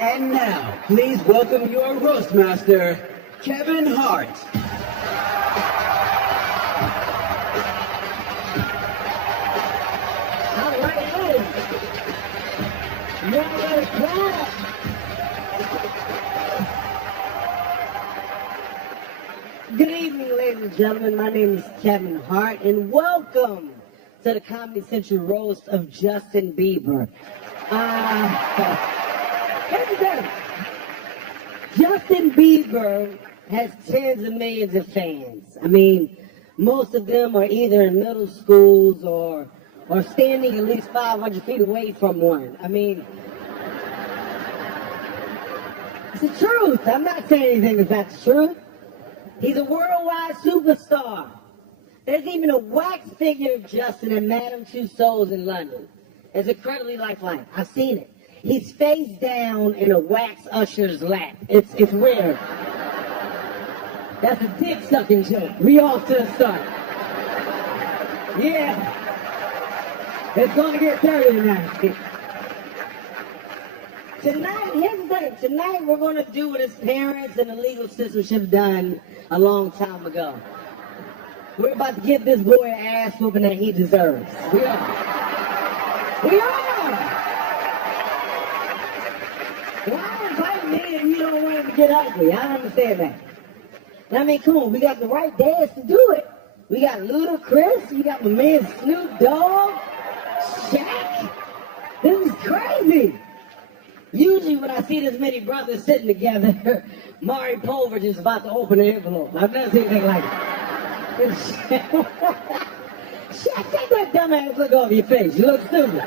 And now, please welcome your roast master, Kevin Hart. All right, good evening, ladies and gentlemen. My name is Kevin Hart, and welcome to the Comedy Central roast of Justin Biieber. Justin Biieber has tens of millions of fans. I mean, most of them are either in middle schools or standing at least 500 feet away from one. I mean, it's the truth. I'm not saying anything that's not the truth. He's a worldwide superstar. There's even a wax figure of Justin at Madame Tussauds in London. It's incredibly lifelike. I've seen it. He's face down in a wax usher's lap. It's rare. That's a dick-sucking joke. We off to the start. Yeah. It's gonna get dirty tonight. Tonight, here's the thing. Tonight we're gonna do what his parents and the legal system should have done a long time ago. We're about to give this boy an ass whooping that he deserves. We are. Why invite me if you don't want him to get ugly? I don't understand that. I mean, come on, we got the right dads to do it. We got Ludacris, we got my man Snoop Dogg, Shaq. This is crazy. Usually when I see this many brothers sitting together, Maury Povich is about to open an envelope. I've never seen anything like it. Shaq, take that dumbass look off your face. You look stupid.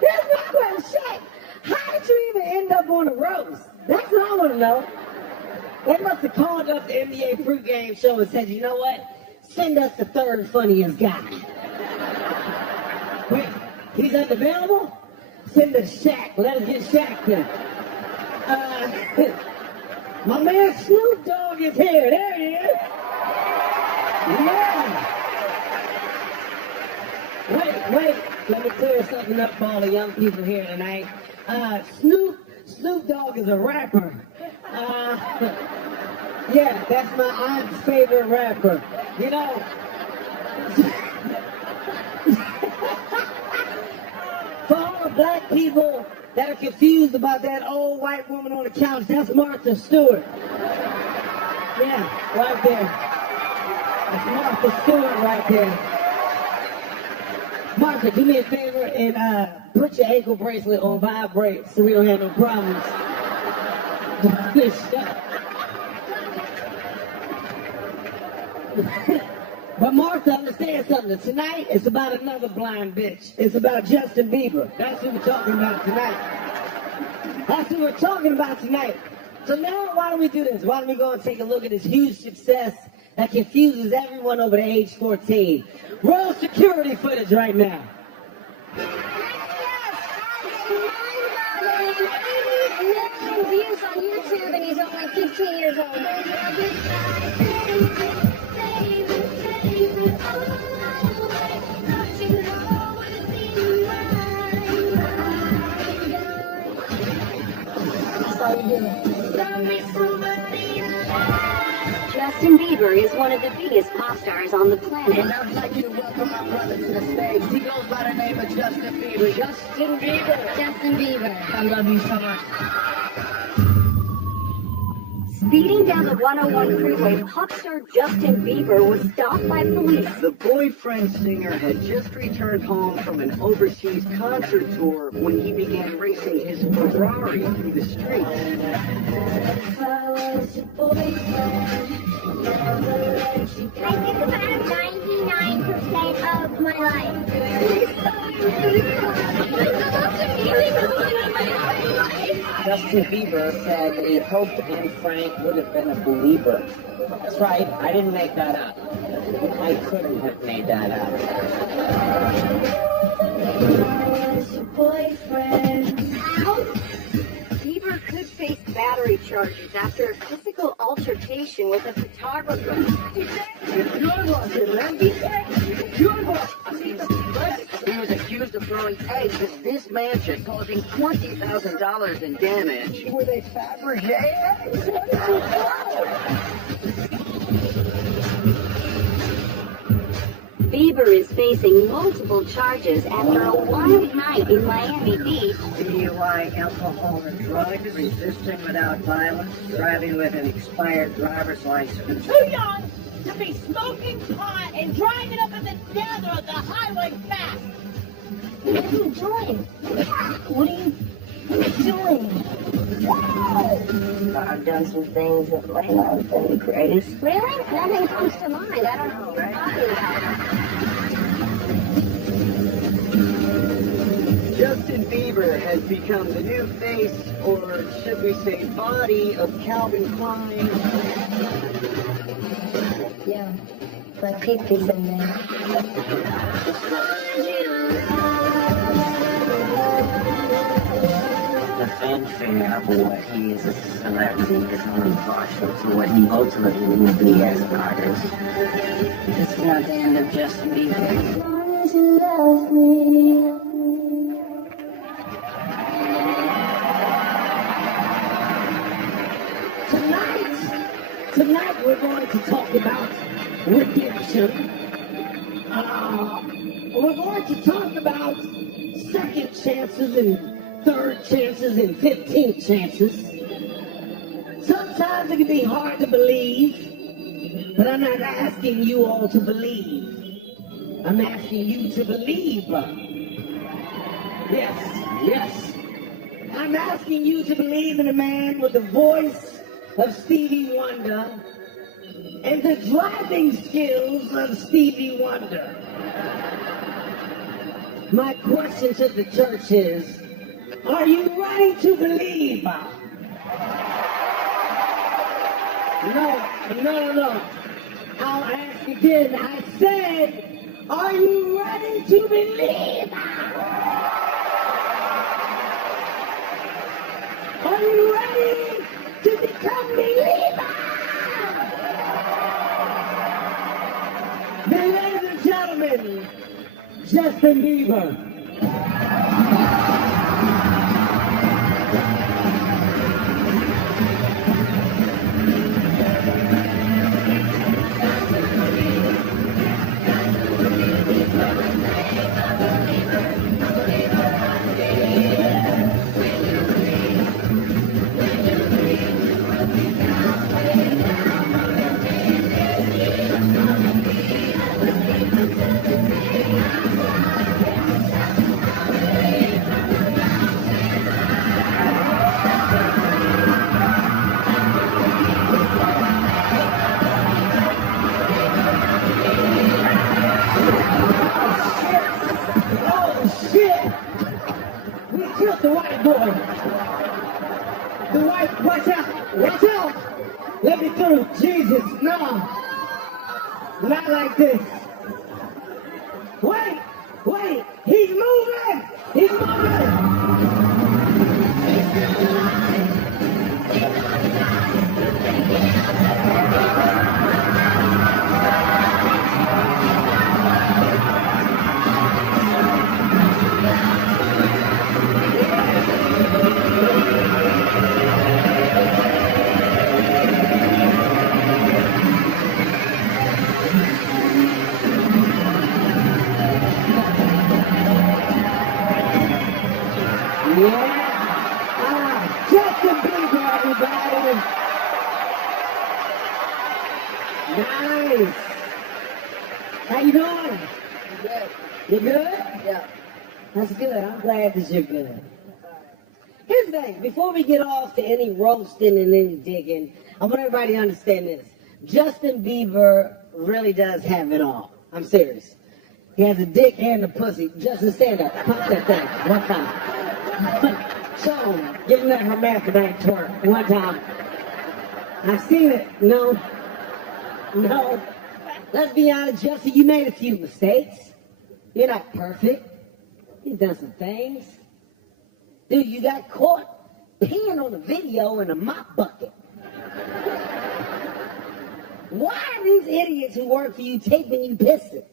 Here's my question, Shaq. How did you even end up on the roast? That's what I want to know. They must have called up the NBA pregame show and said, you know what? Send us the third funniest guy. Wait, he's unavailable? Send us Shaq. Let us get Shaq then. My man Snoop Dogg is here. There he is. Yeah. Wait. Let me clear something up for all the young people here tonight. Snoop Dogg is a rapper. Yeah, that's my aunt's favorite rapper. You know, for all the black people that are confused about that old white woman on the couch, that's Martha Stewart. Yeah, right there. That's Martha Stewart right there. Martha, do me a favor and put your ankle bracelet on vibrate so we don't have no problems. But Martha, understand something. Tonight, it's about another blind bitch. It's about Justin Biieber. That's what we're talking about tonight. So now, why don't we do this? Why don't we go and take a look at this huge success that confuses everyone over the age 14. Roll security footage right now. Views on YouTube and he's only 15 years old. Justin Biieber is one of the biggest pop stars on the planet. And I'd like you to welcome my brother to the stage. He goes by the name of Justin Biieber. Justin Biieber. I love you so much. Speeding down the 101 freeway, pop star Justin Biieber was stopped by police. The boyfriend singer had just returned home from an overseas concert tour when he began racing his Ferrari through the streets. I think about 99% of my life. Justin Biieber said that he hoped Anne Frank would have been a believer. That's right, I didn't make that up. I couldn't have made that up. Boyfriend. Biieber could face battery charges after a physical altercation with a photographer. He was accused of throwing eggs at this mansion, causing $20,000 in damage. Were they Fabergé eggs? Bieber is facing multiple charges after a wild night in Miami Beach. DUI, alcohol and drugs, resisting without violence, driving with an expired driver's license. Too young to be smoking pot and driving up at the tether of the highway fast. What are you doing? What are you doing? I've done some things that might not have been the greatest. Really? Nothing comes to mind. I don't know what you're talking about. Justin Bieber has become the new face, or should we say body, of Calvin Klein. Yeah, my peep-pee's in there. The fanfare of what he is as a celebrity is only partial to what he ultimately will be as an artist. It's not the end of Justin Bieber. As long as you love me. Tonight we're going to talk about redemption. We're going to talk about second chances and third chances and 15th chances. Sometimes it can be hard to believe, but I'm not asking you all to believe. I'm asking you to believe. Yes. I'm asking you to believe in a man with the voice of Stevie Wonder and the driving skills of Stevie Wonder. My question to the church is, are you ready to believe? No. I'll ask again. I said, are you ready to believe? Are you ready to become believers? Then, ladies and gentlemen, Justin Bieber. Watch out! Let me through. Jesus, no. Not like this. Wait! He's moving! Justin Biieber, everybody. Nice. How you doing? Good. You good? Yeah. That's good. I'm glad that you're good. Here's the thing. Before we get off to any roasting and any digging, I want everybody to understand this. Justin Biieber really does have it all. I'm serious. He has a dick and a pussy. Justin, stand up. Pump that thing. One time. Show him. Give him that hermaphrodite twerk. One time. I've seen it. No. Let's be honest, Justin, you made a few mistakes. You're not perfect. You've done some things. Dude, you got caught peeing on the video in a mop bucket. Why are these idiots who work for you taping you pissing?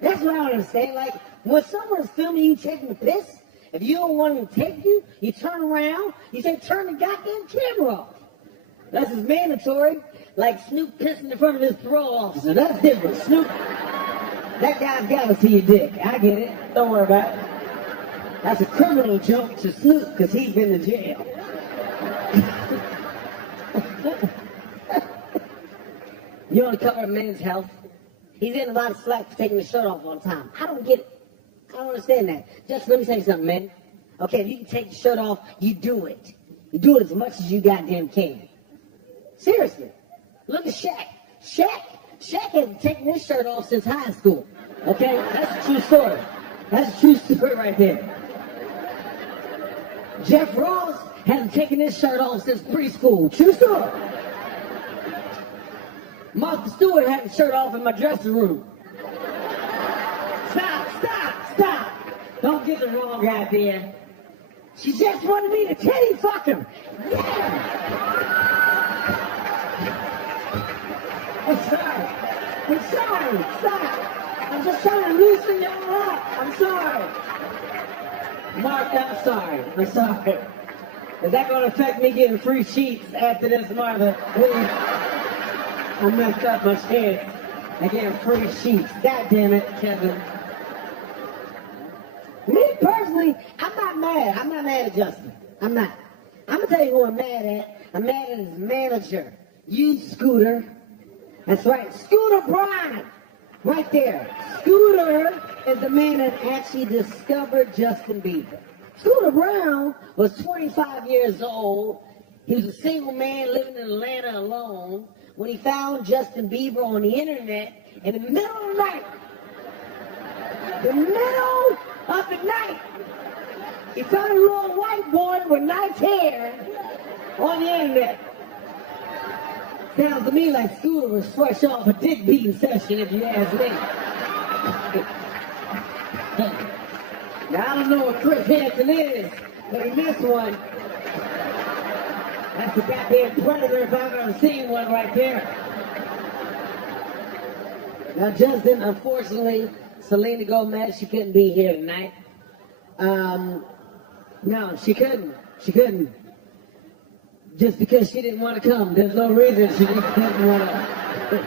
That's what I don't understand. Like, when someone's filming you taking a piss, if you don't want them to tape you, you turn around, you say, turn the goddamn camera off. That's as mandatory, like Snoop pissing in front of his parole officer. That's different. Snoop, that guy's got to see your dick. I get it. Don't worry about it. That's a criminal joke to Snoop, because he's been to jail. You want to cover a man's health? He's in a lot of slack for taking his shirt off all the time. I don't get it. I don't understand that. Just let me tell you something, man. Okay, if you can take your shirt off, you do it. You do it as much as you goddamn can. Seriously. Look at Shaq. Shaq hasn't taken his shirt off since high school. Okay? That's a true story. That's a true story right there. Jeff Ross hasn't taken his shirt off since preschool. True story. Martha Stewart had his shirt off in my dressing room. Stop. Don't get the wrong idea. She just wanted me to titty fuck him. Yeah. I'm sorry. Stop. I'm just trying to loosen y'all up. I'm sorry. Martha, I'm sorry. Is that going to affect me getting free sheets after this, Martha? I messed up my chance. I get free sheets. God damn it, Kevin. Me personally, I'm not mad. I'm not mad at Justin. I'm not. I'm gonna tell you who I'm mad at. I'm mad at his manager. You, Scooter. That's right, Scooter Braun. Right there. Scooter is the man that actually discovered Justin Bieber. Scooter Braun was 25 years old. He was a single man living in Atlanta alone when he found Justin Bieber on the internet in the middle of the night. The middle of the night. He found a little white boy with nice hair on the internet. Sounds to me like Scooter was fresh off a dick beating session, if you ask me. Now, I don't know what Chris Hansen is, but in this one, that's the goddamn predator if I've ever seen one right there. Now, Justin, unfortunately, Selena Gomez, she couldn't be here tonight. No, she couldn't. Just because she didn't want to come. There's no reason she just didn't want to.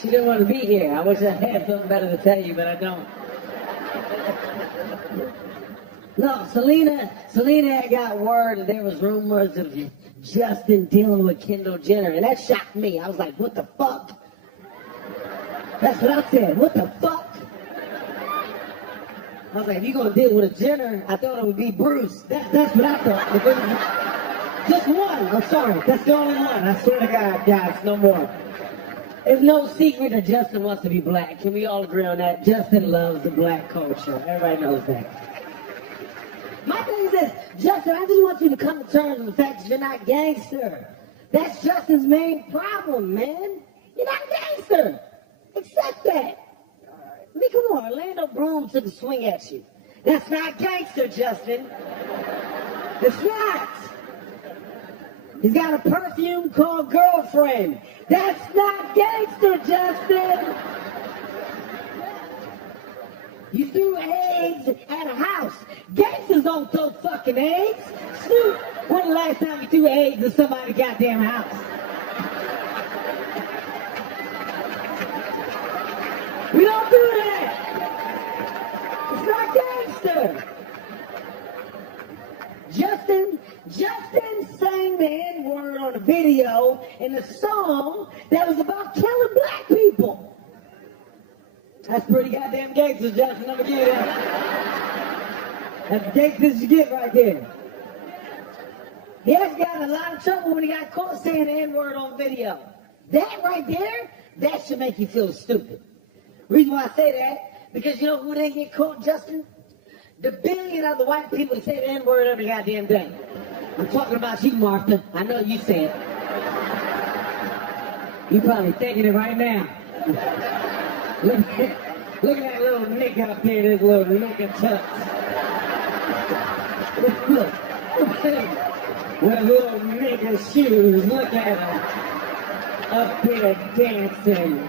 She didn't want to be here. I wish I had something better to tell you, but I don't. No, Selena had got word that there was rumors of Justin dealing with Kendall Jenner, and that shocked me. I was like, what the fuck? That's what I said. What the fuck? I was like, if you're going to deal with a Jenner, I thought it would be Bruce. That's what I thought. Just one. I'm sorry. That's the only one. I swear to God, guys, no more. It's no secret that Justin wants to be black. Can we all agree on that? Justin loves the black culture. Everybody knows that. My thing is this, Justin, I just want you to come to terms with the fact that you're not gangster. That's Justin's main problem, man. You're not gangster. Accept that. I mean, come on, Orlando Bloom took a swing at you. That's not gangster, Justin. It's not. He's got a perfume called Girlfriend. That's not gangster, Justin. You threw eggs at a house. Gangsters don't throw fucking eggs. Snoop, when the last time you threw eggs at somebody's goddamn house? We don't do that. It's not gangster. Justin sang the N-word on a video in a song that was about killing black people. That's pretty goddamn gangster, Justin. I'm gonna give you that. That's gangster as you get right there. He has got a lot of trouble when he got caught saying the N-word on video. That right there, that should make you feel stupid. Reason why I say that, because you know who didn't get caught, Justin? The billion other white people that say the N-word every goddamn day. I'm talking about you, Martha. I know you say it. You're probably thinking it right now. Look at that little nigga up there, this little nigga tux. Look, With little nigger shoes, look at him. Up here dancing.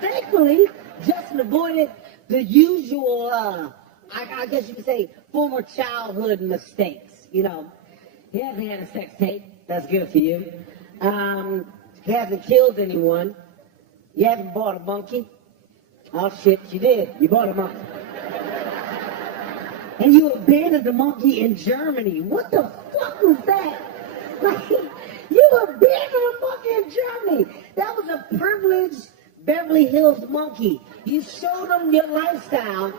Thankfully, Justin avoided the usual, I guess you could say, former childhood mistakes. You know, he hasn't had a sex tape. That's good for you. He hasn't killed anyone. You haven't bought a monkey. Oh shit, you did. You bought a monkey. And you abandoned the monkey in Germany. What the fuck was that? Like, you abandoned a monkey in Germany. That was a privileged Beverly Hills monkey. You showed them your lifestyle,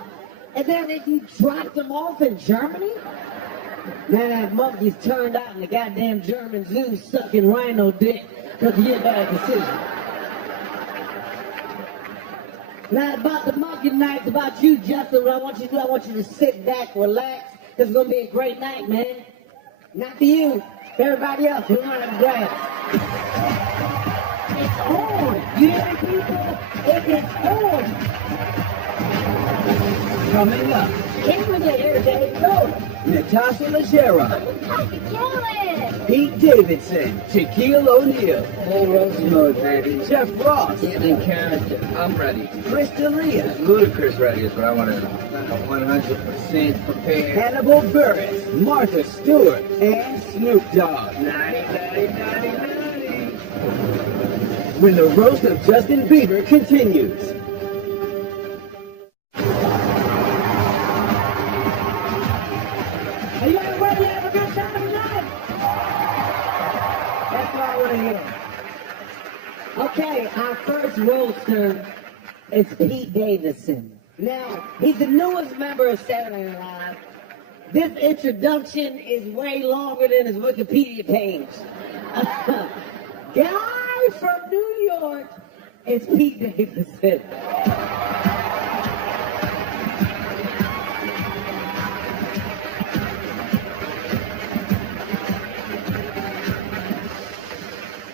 and then you dropped them off in Germany? Now that monkey's turned out in the goddamn German zoo sucking rhino dick because of your bad decision. Now about the monkey night, about you, Justin, what I want you to do, I want you to sit back, relax. This is going to be a great night, man. Not for you, for everybody else. We're not in grass. It's on. You hear me, people? It is on. Coming up, Can't forget here, Dave. Go. Natasha Leggero, Pete Davidson, Shaquille O'Neal, Full roast mode, baby. Jeff Ross, In character. I'm ready. Chris D'Elia, Ludicrous ready is what I want to know. 100% prepared. Hannibal Buress, Martha Stewart, and Snoop Dogg. 90. When the roast of Justin Bieber continues. Are you guys ready to have a good time tonight? That's what I want to hear. Okay, our first roaster is Pete Davidson. Now, he's the newest member of Saturday Night Live. This introduction is way longer than his Wikipedia page. Guy from New York is Pete Davidson.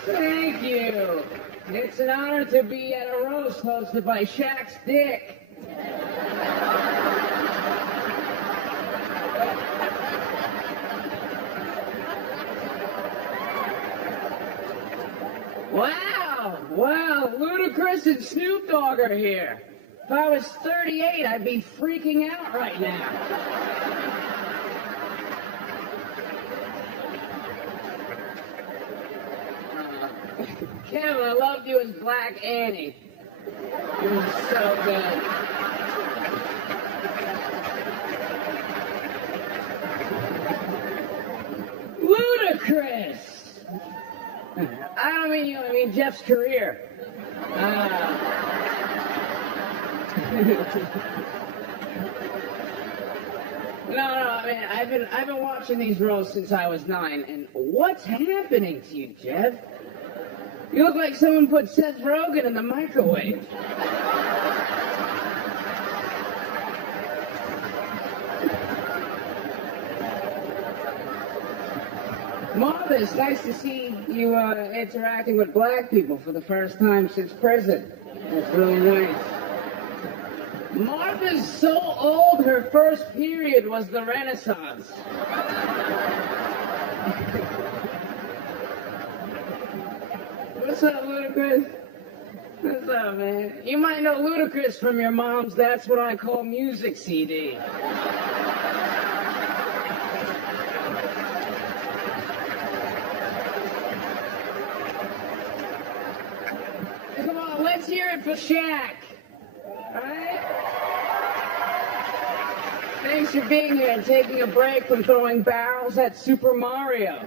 Thank you. It's an honor to be at a roast hosted by Shaq's dick. Wow, Ludacris and Snoop Dogg are here. If I was 38, I'd be freaking out right now. Kevin, I loved you as Black Annie. You were so good. Ludacris! I don't mean you, I mean Jeff's career. No, I mean, I've been watching these roasts since I was 9, and what's happening to you, Jeff? You look like someone put Seth Rogen in the microwave. Martha, it's nice to see you interacting with black people for the first time since prison. That's really nice. Martha's so old, her first period was the Renaissance. What's up, Ludacris? What's up, man? You might know Ludacris from your mom's That's What I Call Music CD. Come on, let's hear it for Shaq. Alright? Thanks for being here and taking a break from throwing barrels at Super Mario.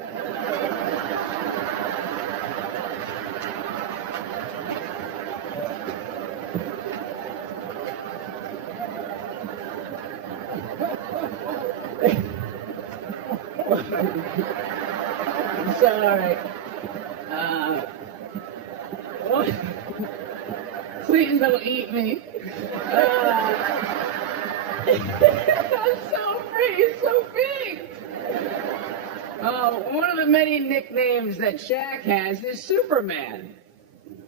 I'm sorry. Please don't eat me. I'm so free, so big. One of the many nicknames that Shaq has is Superman.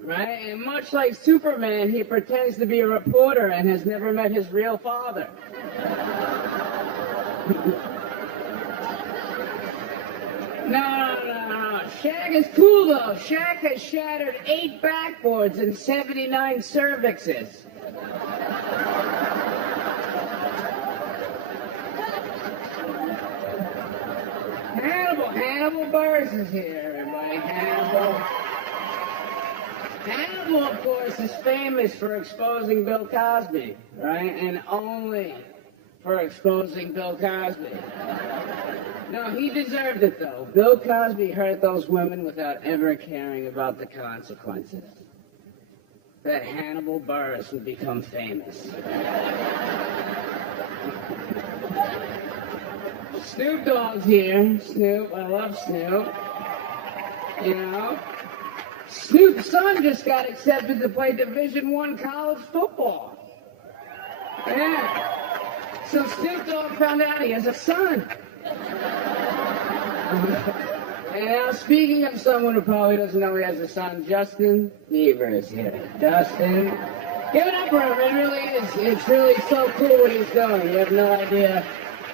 right? And much like Superman, he pretends to be a reporter and has never met his real father. No. Shaq is cool, though. Shaq has shattered 8 backboards and 79 cervixes. Hannibal Buress is here, everybody. Hannibal, of course, is famous for exposing Bill Cosby, right? And only for exposing Bill Cosby. No, he deserved it, though. Bill Cosby hurt those women without ever caring about the consequences. That Hannibal Buress would become famous. Snoop Dogg's here. Snoop, I love Snoop. You know? Snoop's son just got accepted to play Division I college football. Yeah. So Snoop Dogg found out he has a son. And now, speaking of someone who probably doesn't know he has a son, Justin Biieber is here. Justin, give it up for him. It really is. It's really so cool what he's doing. You have no idea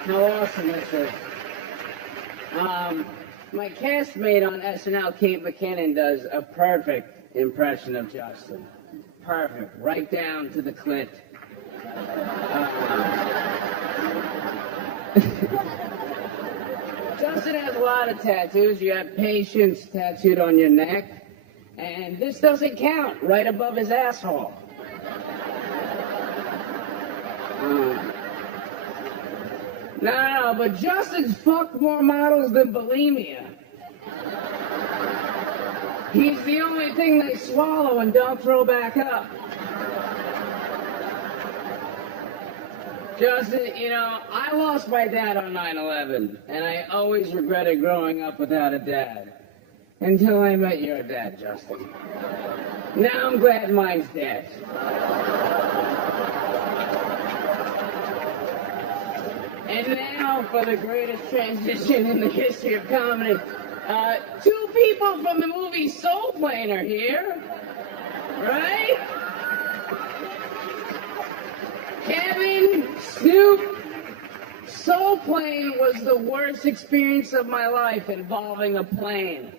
how awesome this is. My castmate on SNL, Kate McKinnon, does a perfect impression of Justin. Perfect. Right down to the clit. Justin has a lot of tattoos. You have patience tattooed on your neck. And this doesn't count, right above his asshole. No, but Justin's fucked more models than bulimia. He's the only thing they swallow and don't throw back up. Justin, you know, I lost my dad on 9/11, and I always regretted growing up without a dad. Until I met your dad, Justin. Now I'm glad mine's dead. And now for the greatest transition in the history of comedy. 2 people from the movie Soul Plane are here. Right? Kevin, Snoop, Soul Plane was the worst experience of my life involving a plane.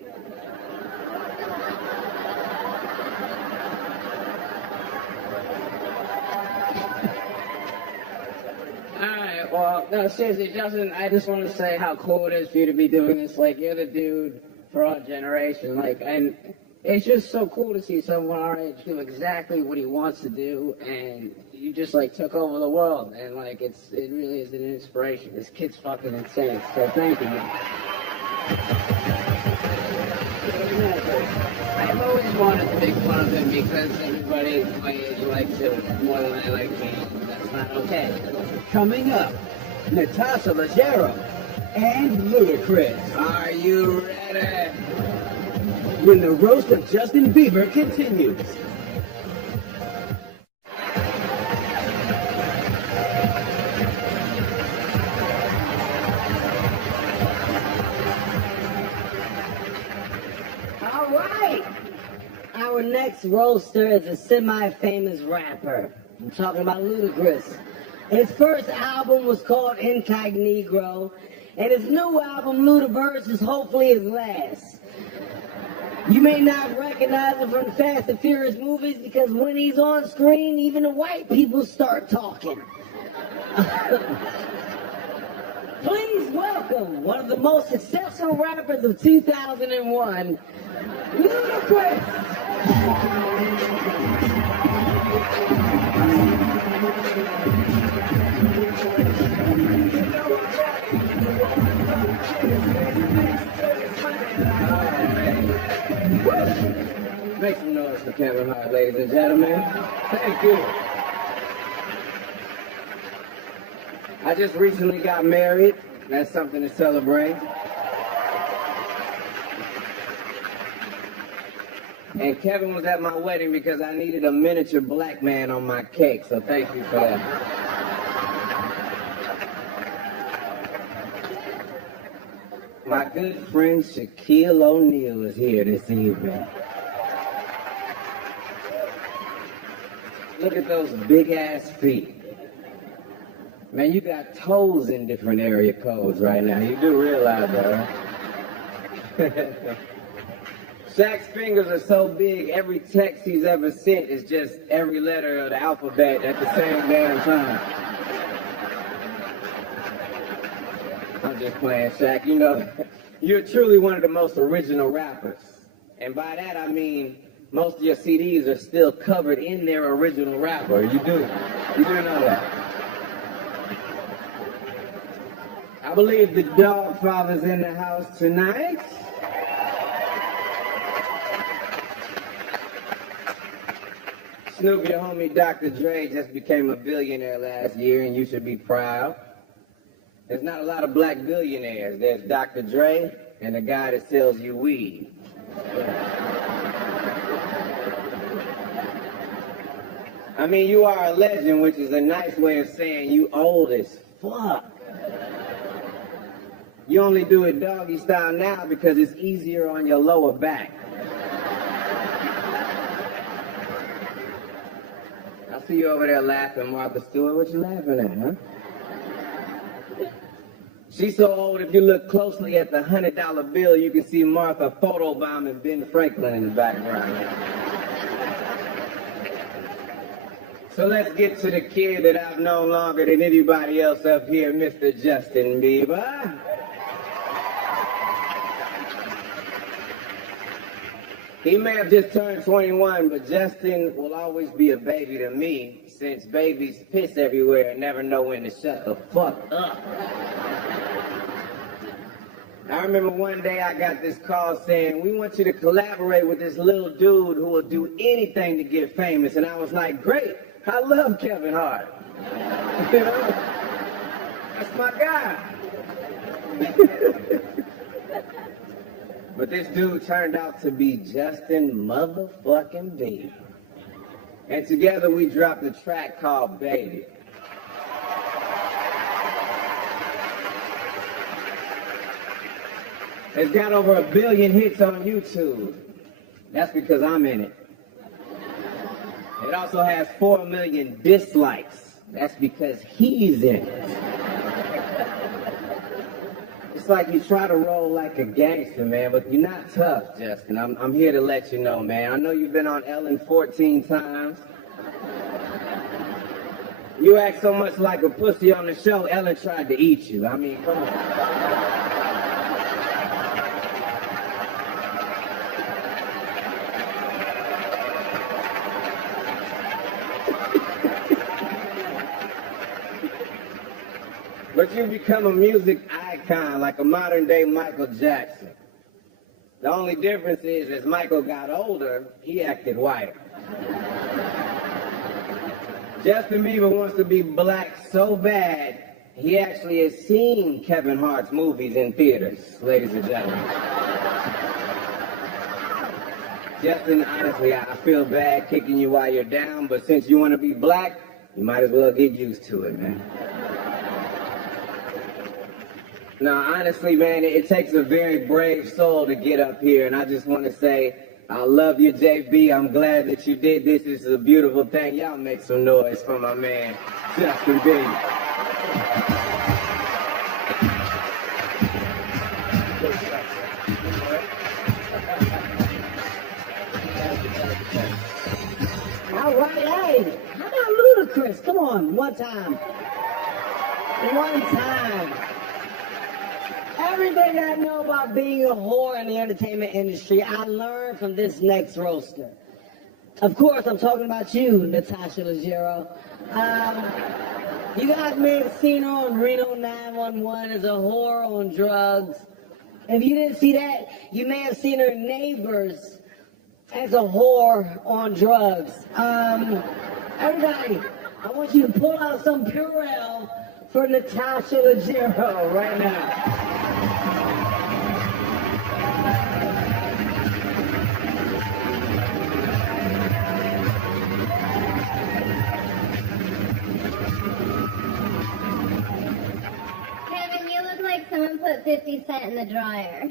Alright, well, no, seriously, Justin, I just want to say how cool it is for you to be doing this. Like, you're the dude for our generation. Like, and it's just so cool to see someone our age do exactly what he wants to do, and you just, like, took over the world. And, like, it really is an inspiration. This kid's fucking insane, so thank you. I've always wanted to make fun of him because everybody my age likes him more than I like me. That's not okay. Coming up, Natasha Leggero and Ludacris. Are you ready? When the roast of Justin Biieber continues. All right. Our next roaster is a semi-famous rapper. I'm talking about Ludacris. His first album was called Incognito, and his new album, Ludaverse, is hopefully his last. You may not recognize him from the Fast and Furious movies because when he's on screen, even the white people start talking. Please welcome one of the most successful rappers of 2001, Ludacris. Make some noise for Kevin Hart, ladies and gentlemen. Thank you. I just recently got married. That's something to celebrate. And Kevin was at my wedding because I needed a miniature black man on my cake, so thank you for that. My good friend Shaquille O'Neal is here this evening. Look at those big ass feet. Man, you got toes in different area codes right now. You do realize that, right? Shaq's fingers are so big, every text he's ever sent is just every letter of the alphabet at the same damn time. I'm just playing, Shaq. You know, you're truly one of the most original rappers. And by that I mean most of your CDs are still covered in their original rapper. You do know that. I believe the dog father's in the house tonight. Snoop, your homie Dr. Dre just became a billionaire last year, and you should be proud. There's not a lot of black billionaires. There's Dr. Dre and the guy that sells you weed. I mean, you are a legend, which is a nice way of saying you old as fuck. You only do it doggy style now because it's easier on your lower back. I see you over there laughing, Martha Stewart. What you laughing at, huh? She's so old, if you look closely at the $100 bill, you can see Martha photobombing Ben Franklin in the background. So let's get to the kid that I've known longer than anybody else up here, Mr. Justin Biieber. He may have just turned 21, but Justin will always be a baby to me, since babies piss everywhere and never know when to shut the fuck up. I remember one day I got this call saying, we want you to collaborate with this little dude who will do anything to get famous. And I was like, great, I love Kevin Hart. You know? That's my guy. But this dude turned out to be Justin motherfucking Biieber. And together we dropped a track called Baby. It's got over 1 billion hits on YouTube. That's because I'm in it. It also has 4 million dislikes. That's because he's in it. It's like you try to roll like a gangster, man, but you're not tough, Justin. I'm here to let you know, man. I know you've been on Ellen 14 times. You act so much like a pussy on the show, Ellen tried to eat you. I mean, come on. But you've become a music icon, like a modern-day Michael Jackson. The only difference is, as Michael got older, he acted whiter. Justin Bieber wants to be black so bad, he actually has seen Kevin Hart's movies in theaters, ladies and gentlemen. Justin, honestly, I feel bad kicking you while you're down, but since you want to be black, you might as well get used to it, man. No, honestly, man, it takes a very brave soul to get up here, and I just want to say, I love you, JB. I'm glad that you did this. This is a beautiful thing. Y'all make some noise for my man, Justin Biieber. All right, hey, how about Ludacris? Come on, one time. One time. Everything I know about being a whore in the entertainment industry, I learned from this next roaster. Of course, I'm talking about you, Natasha Leggero. You guys may have seen her on Reno 911 as a whore on drugs. If you didn't see that, you may have seen her Neighbors as a whore on drugs. Everybody, I want you to pull out some Purell for Natasha Leggero right now. Kevin, you look like someone put 50 Cent in the dryer.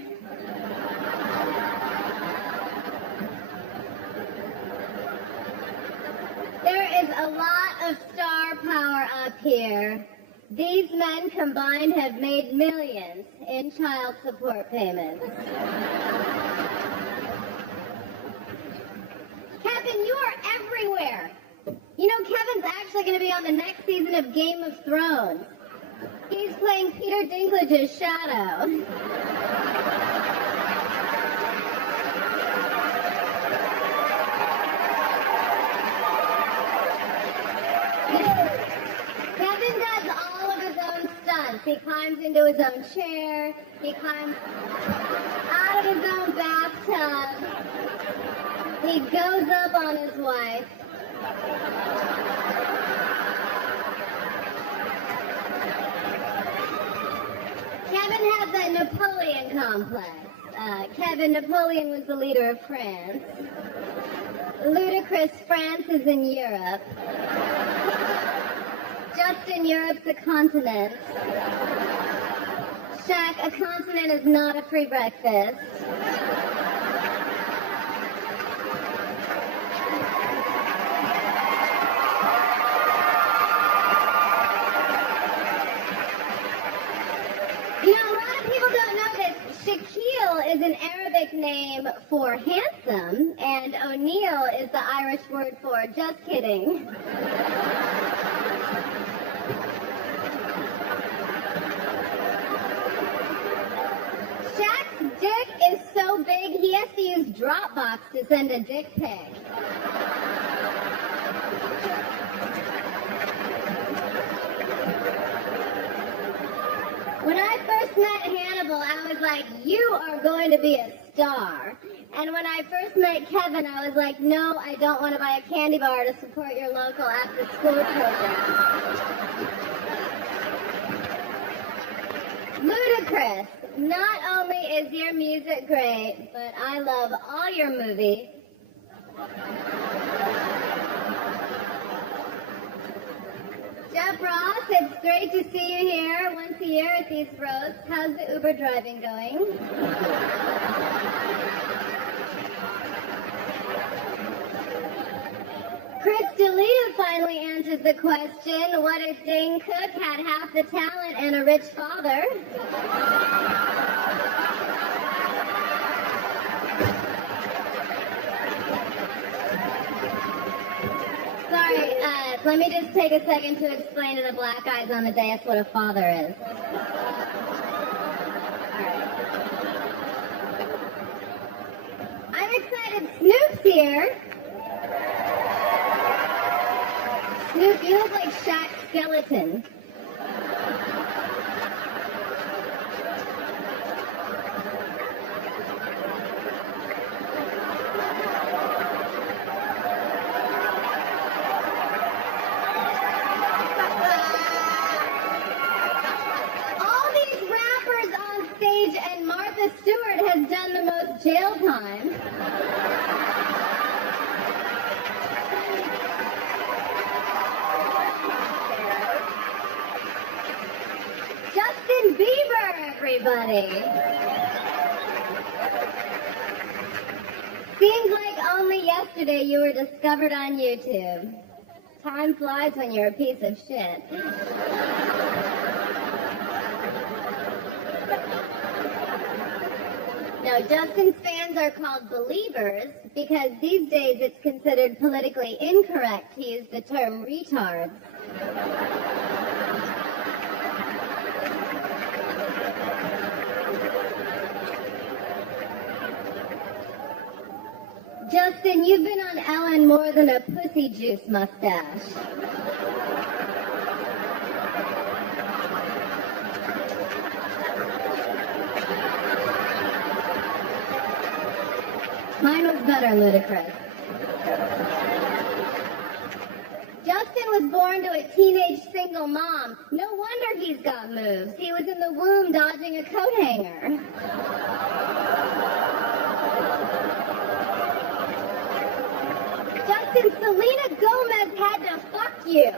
There is a lot of star power up here. These men combined have made millions in child support payments. Kevin, you are everywhere. You know, Kevin's actually going to be on the next season of Game of Thrones. He's playing Peter Dinklage's shadow. Kevin does all of his own stunts. He climbs into his own chair. He climbs out of his own bathtub. He goes up on his wife. Kevin has a Napoleon complex. Napoleon was the leader of France. Ludicrous, France is in Europe. Justin, Europe's a continent. Shaq, a continent is not a free breakfast. You know, a lot of people don't know this. Shaquille is an Arabic name for handsome, and O'Neal is the Irish word for just kidding. Shaq's dick is so big, he has to use Dropbox to send a dick pic. When I first met Hannibal, I was like, you are going to be a star. And when I first met Kevin, I was like, no, I don't want to buy a candy bar to support your local after-school program. Ludicrous. Not only is your music great, but I love all your movies. Jeff Ross, it's great to see you here once a year at these roasts. How's the Uber driving going? Chris D'Elia finally answered the question, what if Dane Cook had half the talent and a rich father? Sorry, let me just take a second to explain to the black guys on the dais what a father is. Alright. I'm excited. Snoop's here. Snoop, you look like Shaq's skeleton. And Martha Stewart has done the most jail time. Justin Biieber, everybody. Seems like only yesterday you were discovered on YouTube. Time flies when you're a piece of shit. Now, Justin's fans are called believers because these days it's considered politically incorrect to use the term retards. Justin, you've been on Ellen more than a pussy juice mustache. Mine was better, Ludicrous. Justin was born to a teenage single mom. No wonder he's got moves. He was in the womb dodging a coat hanger. Justin, Selena Gomez had to fuck you.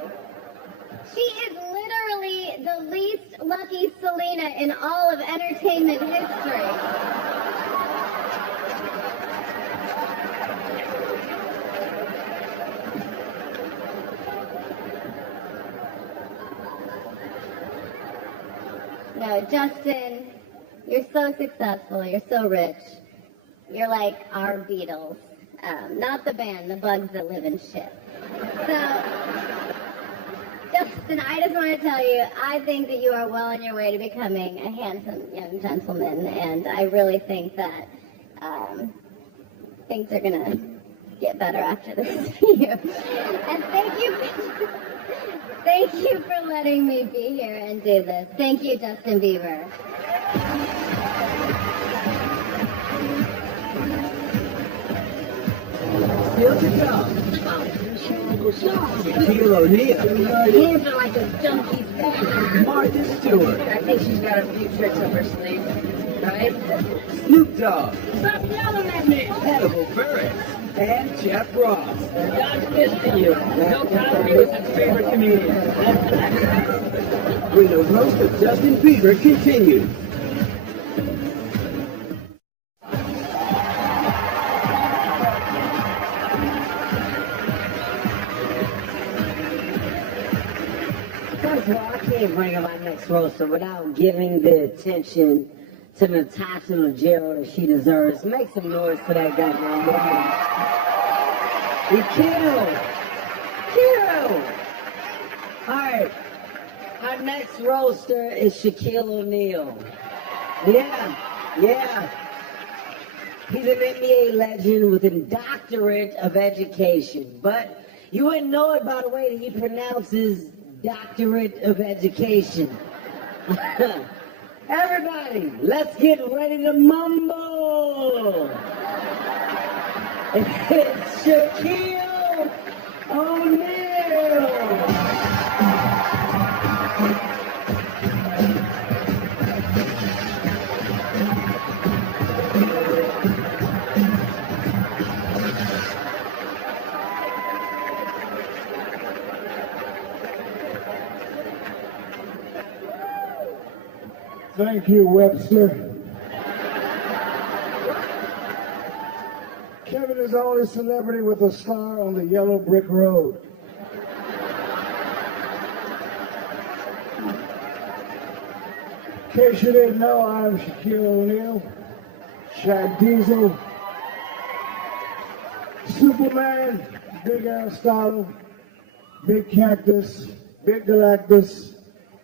She is literally the least lucky Selena in all of entertainment history. Justin, you're so successful. You're so rich. You're like our Beatles. Not the band, the bugs that live in shit. So, Justin, I just want to tell you, I think that you are well on your way to becoming a handsome young gentleman, and I really think that things are going to get better after this for you. And thank you for letting me be here and do this. Thank you, Justin Biieber. Still to come. Shaquille O'Neal. Her hands are like a junkie's back. Martha Stewart. I think she's got a few tricks up her sleeve, right? Snoop Dogg. Stop yelling at me! Hannibal Buress. And Jeff Ross. God's missing you. No Cosby was his favorite comedian. When the roast of Justin Biieber continues. First of all, I can't bring up my next roaster without giving the attention to Natasha Leggero that she deserves. Make some noise for that goddamn woman. We killed. Alright. Our next roaster is Shaquille O'Neal. Yeah. He's an NBA legend with a doctorate of education. But you wouldn't know it by the way that he pronounces doctorate of education. Everybody, let's get ready to mumble. It's Shaquille O'Neal. Thank you, Webster. Kevin is the only celebrity with a star on the yellow brick road. In case you didn't know, I'm Shaquille O'Neal, Shaq Diesel, Superman, Big Aristotle, Big Cactus, Big Galactus,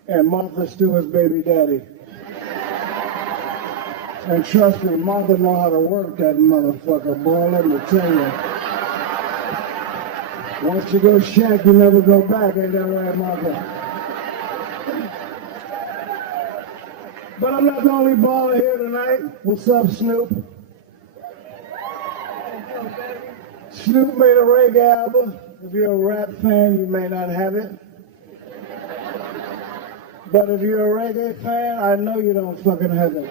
and Martha Stewart's baby daddy. And trust me, Martha know how to work that motherfucker, boy, let me tell you. Once you go Shaq, you never go back, ain't that right, Martha? But I'm not the only baller here tonight. What's up, Snoop? Snoop made a reggae album. If you're a rap fan, you may not have it. But if you're a reggae fan, I know you don't fucking have it.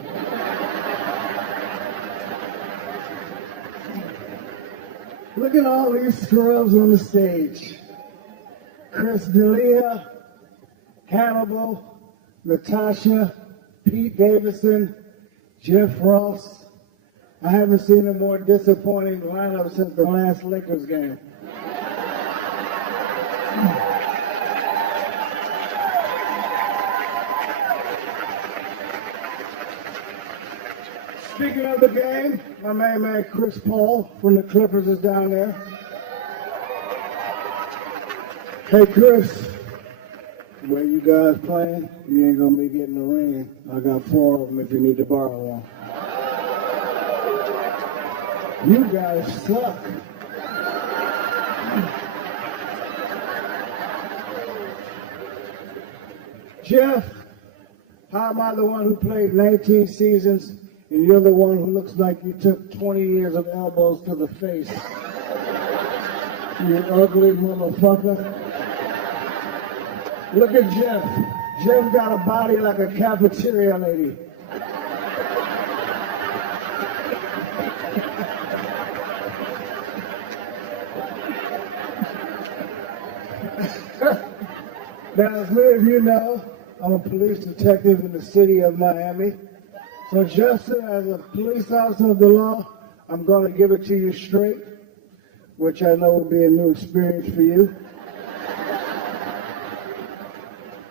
Look at all these scrubs on the stage. Chris D'Elia, Hannibal, Natasha, Pete Davidson, Jeff Ross. I haven't seen a more disappointing lineup since the last Lakers game. Speaking of the game, my main man Chris Paul from the Clippers is down there. Hey Chris, the way you guys playing, you ain't gonna be getting the ring. I got 4 of them if you need to borrow one. You guys suck. Jeff, how am I the one who played 19 seasons and you're the one who looks like you took 20 years of elbows to the face? You ugly motherfucker. Look at Jeff. Jeff got a body like a cafeteria lady. Now, as many of you know, I'm a police detective in the city of Miami. So Justin, as a police officer of the law, I'm going to give it to you straight, which I know will be a new experience for you.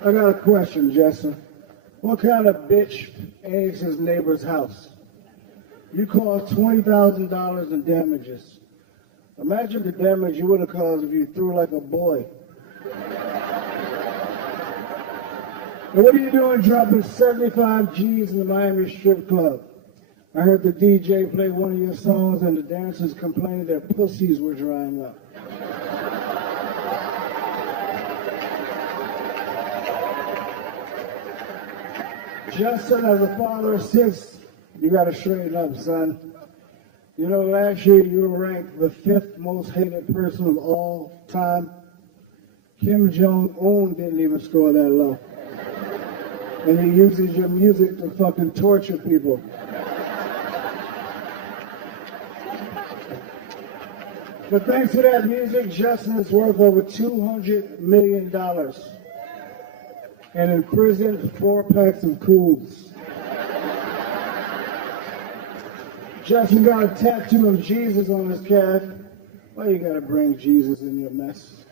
I got a question, Justin. What kind of bitch eggs his neighbor's house? You caused $20,000 in damages. Imagine the damage you would have caused if you threw like a boy. And what are you doing dropping 75 G's in the Miami strip club? I heard the DJ play one of your songs and the dancers complained their pussies were drying up. Justin, as a father of 6, you gotta straighten up, son. You know, last year you were ranked the 5th most hated person of all time. Kim Jong-un didn't even score that low. And he uses your music to fucking torture people. But thanks to that music, Justin is worth over $200 million. And in prison, 4 packs of cools. Justin got a tattoo of Jesus on his calf. Why you gotta bring Jesus in your mess?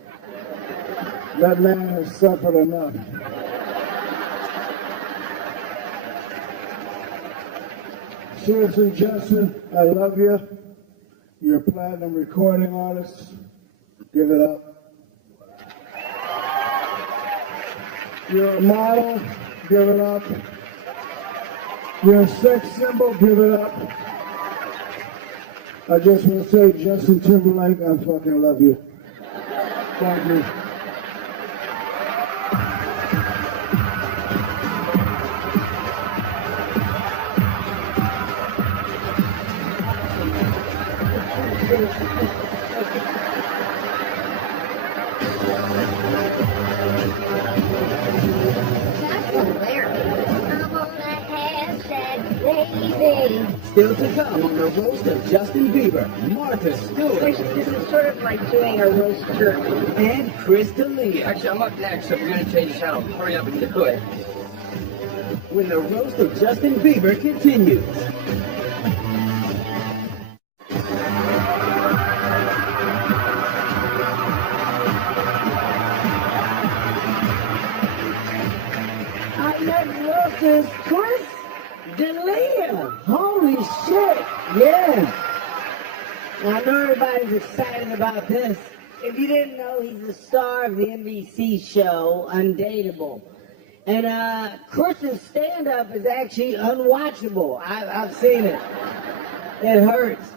That man has suffered enough. Seriously, Justin, I love you. You're a platinum recording artist. Give it up. You're a model. Give it up. You're a sex symbol. Give it up. I just want to say, Justin Timberlake, I fucking love you. Thank you. Still to come on the roast of Justin Biieber, Martha Stewart. This is sort of like doing a roast turkey. And Chris D'Elia. Actually, I'm up next, so if you're going to change the channel, hurry up and do it. When the roast of Justin Biieber continues. Our next roast is Chris D'Elia. Holy shit, yeah. Now, I know everybody's excited about this. If you didn't know, he's the star of the NBC show, Undateable. And Chris's stand-up is actually unwatchable. I've seen it. It hurts.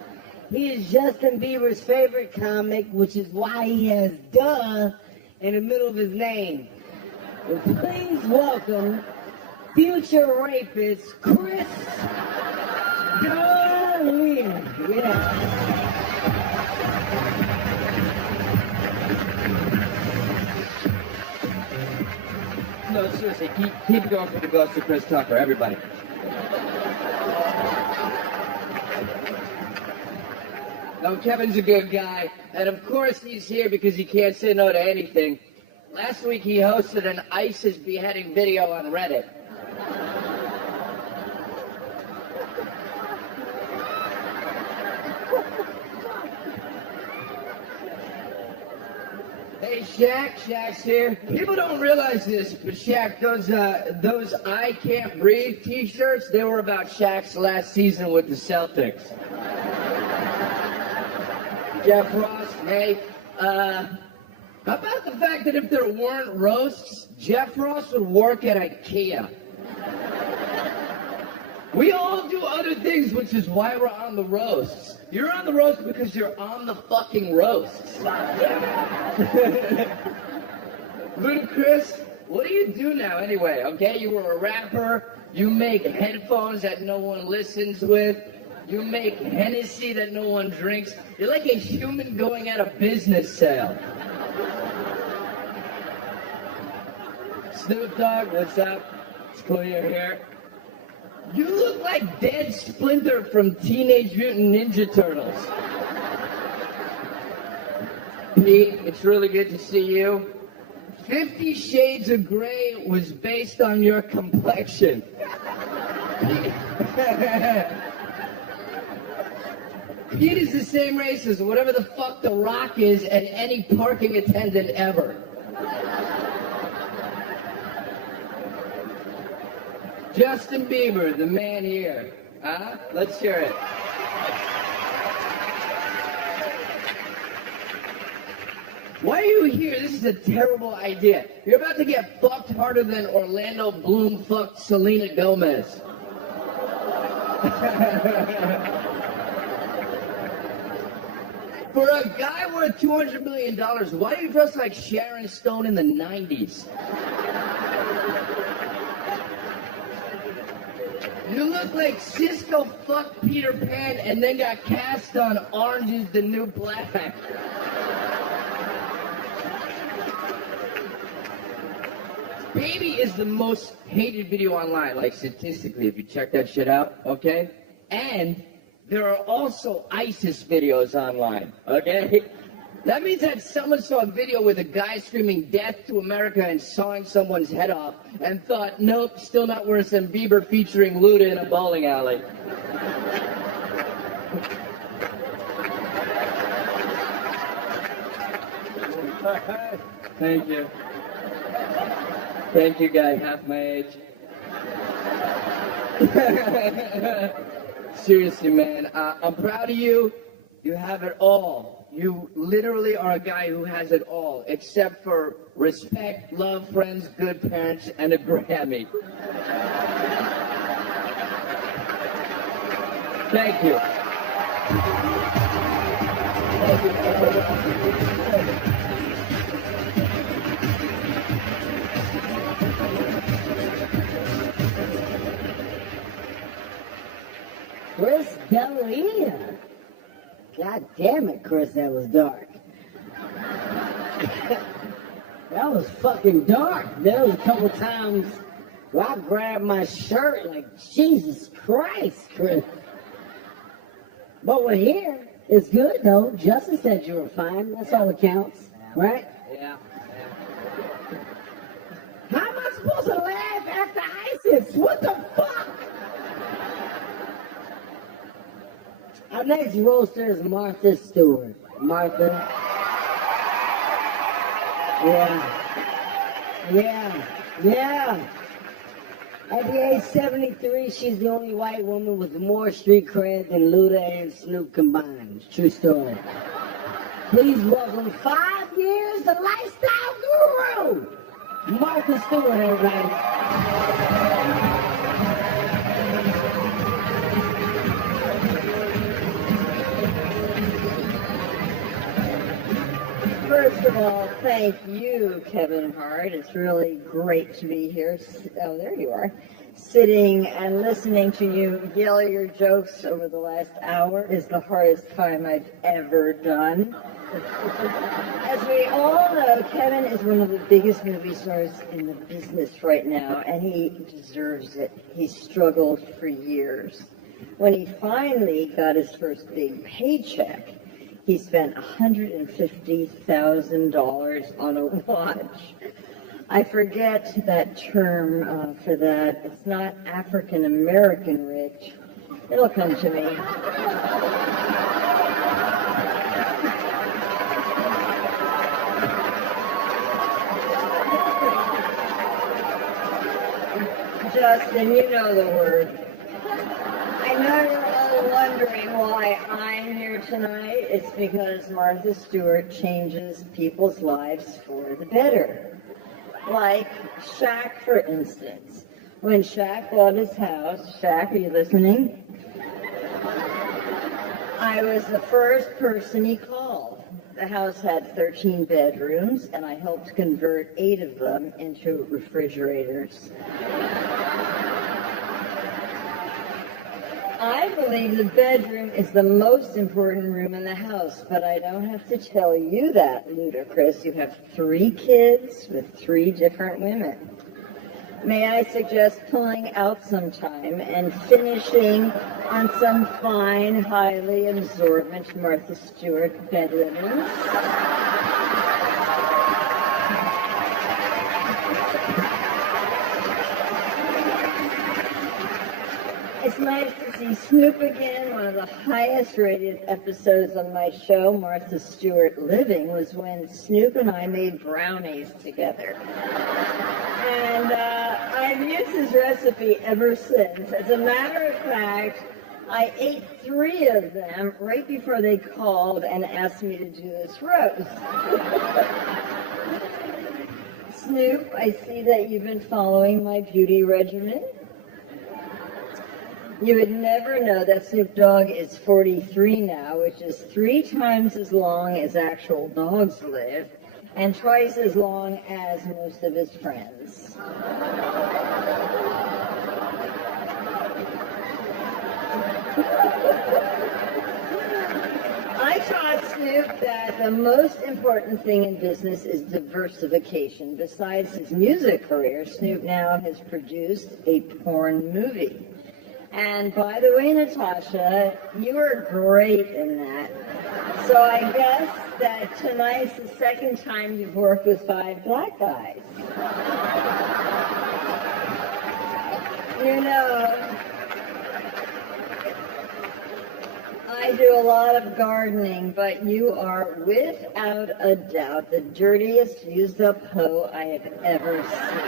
He is Justin Bieber's favorite comic, which is why he has "duh" in the middle of his name. Well, please welcome future rapist Chris D'Elia. Yeah. No, seriously, keep going for the ghost of Chris Tucker, everybody. No, Kevin's a good guy, and of course he's here because he can't say no to anything. Last week he hosted an ISIS beheading video on Reddit. Hey, Shaq's here. People don't realize this, but Shaq, those I Can't Breathe t-shirts, they were about Shaq's last season with the Celtics. Jeff Ross, hey, how about the fact that if there weren't roasts, Jeff Ross would work at IKEA? We all do other things, which is why we're on the roasts. You're on the roast because you're on the fucking roasts. Ludacris, what do you do now anyway, okay? You were a rapper, you make headphones that no one listens with, you make Hennessy that no one drinks. You're like a human going at a business sale. Snoop Dogg, what's up? It's cool you're here. You look like Dead Splinter from Teenage Mutant Ninja Turtles. Pete, it's really good to see you. 50 Shades of Grey was based on your complexion. Pete is the same race as whatever the fuck The Rock is and any parking attendant ever. Justin Bieber, the man here. Huh? Let's hear it. Why are you here? This is a terrible idea. You're about to get fucked harder than Orlando Bloom fucked Selena Gomez. For a guy worth $200 million, why do you dress like Sharon Stone in the 90s? You look like Cisco fucked Peter Pan and then got cast on Orange is the New Black. Baby is the most hated video online, like statistically, if you check that shit out, okay? And there are also ISIS videos online, okay? That means that someone saw a video with a guy screaming death to America and sawing someone's head off and thought, nope, still not worse than Bieber featuring Luda in a bowling alley. Thank you. Thank you, guys, half my age. Seriously, man, I'm proud of you. You have it all. You literally are a guy who has it all, except for respect, love, friends, good parents, and a Grammy. Thank you. Chris D'Elia. God damn it, Chris, that was dark. That was fucking dark. There was a couple times where I grabbed my shirt like, Jesus Christ, Chris. But we're here. It's good, though. Justin said you were fine. That's all that counts, right? Yeah. How am I supposed to laugh after ISIS? What the fuck? Our next roaster is Martha Stewart. Martha. Yeah. At the age 73, she's the only white woman with more street cred than Luda and Snoop combined. True story. Please welcome 5 years, the lifestyle guru, Martha Stewart, everybody. First of all, thank you, Kevin Hart. It's really great to be here. Oh, there you are. Sitting and listening to you yell your jokes over the last hour is the hardest time I've ever done. As we all know, Kevin is one of the biggest movie stars in the business right now, and he deserves it. He struggled for years. When he finally got his first big paycheck, he spent $150,000 on a watch. I forget that term for that. It's not African American rich. It'll come to me. Justin, you know the word. I know you're all wondering why I'm here tonight. It's because Martha Stewart changes people's lives for the better. Like Shaq, for instance. When Shaq bought his house, Shaq, are you listening? I was the first person he called. The house had 13 bedrooms, and I helped convert 8 of them into refrigerators. I believe the bedroom is the most important room in the house, but I don't have to tell you that, Ludacris. You have 3 kids with 3 different women. May I suggest pulling out some time and finishing on some fine, highly absorbent Martha Stewart bed linens? It's nice to see Snoop again. One of the highest rated episodes on my show, Martha Stewart Living, was when Snoop and I made brownies together. And I've used his recipe ever since. As a matter of fact, I ate 3 of them right before they called and asked me to do this roast. Snoop, I see that you've been following my beauty regimen. You would never know that Snoop Dogg is 43 now, which is 3 times as long as actual dogs live, and twice as long as most of his friends. I taught Snoop that the most important thing in business is diversification. Besides his music career, Snoop now has produced a porn movie. And by the way, Natasha, you were great in that. So I guess that tonight's the second time you've worked with 5 black guys. You know, I do a lot of gardening, but you are without a doubt the dirtiest used up hoe I have ever seen.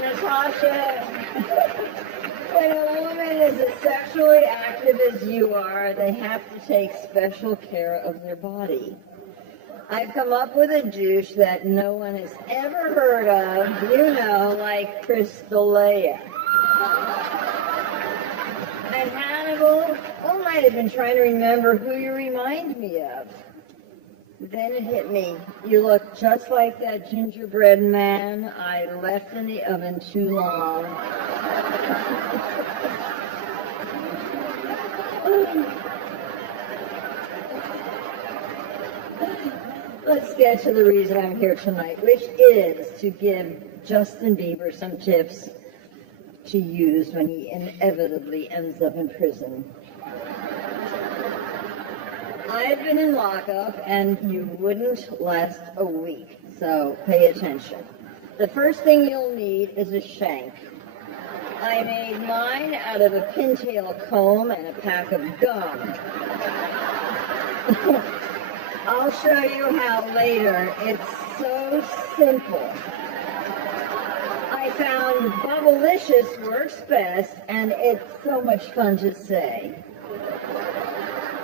Natasha, when a woman is as sexually active as you are, they have to take special care of their body. I've come up with a douche that no one has ever heard of, you know, like Crystalea. And Hannibal, all night I've been trying to remember who you remind me of. Then it hit me. You look just like that gingerbread man I left in the oven too long. Let's get to the reason I'm here tonight, which is to give Justin Bieber some tips to use when he inevitably ends up in prison. I've been in lockup, and you wouldn't last a week, so pay attention. The first thing you'll need is a shank. I made mine out of a pintail comb and a pack of gum. I'll show you how later. It's so simple. I found Bubblicious works best, and it's so much fun to say.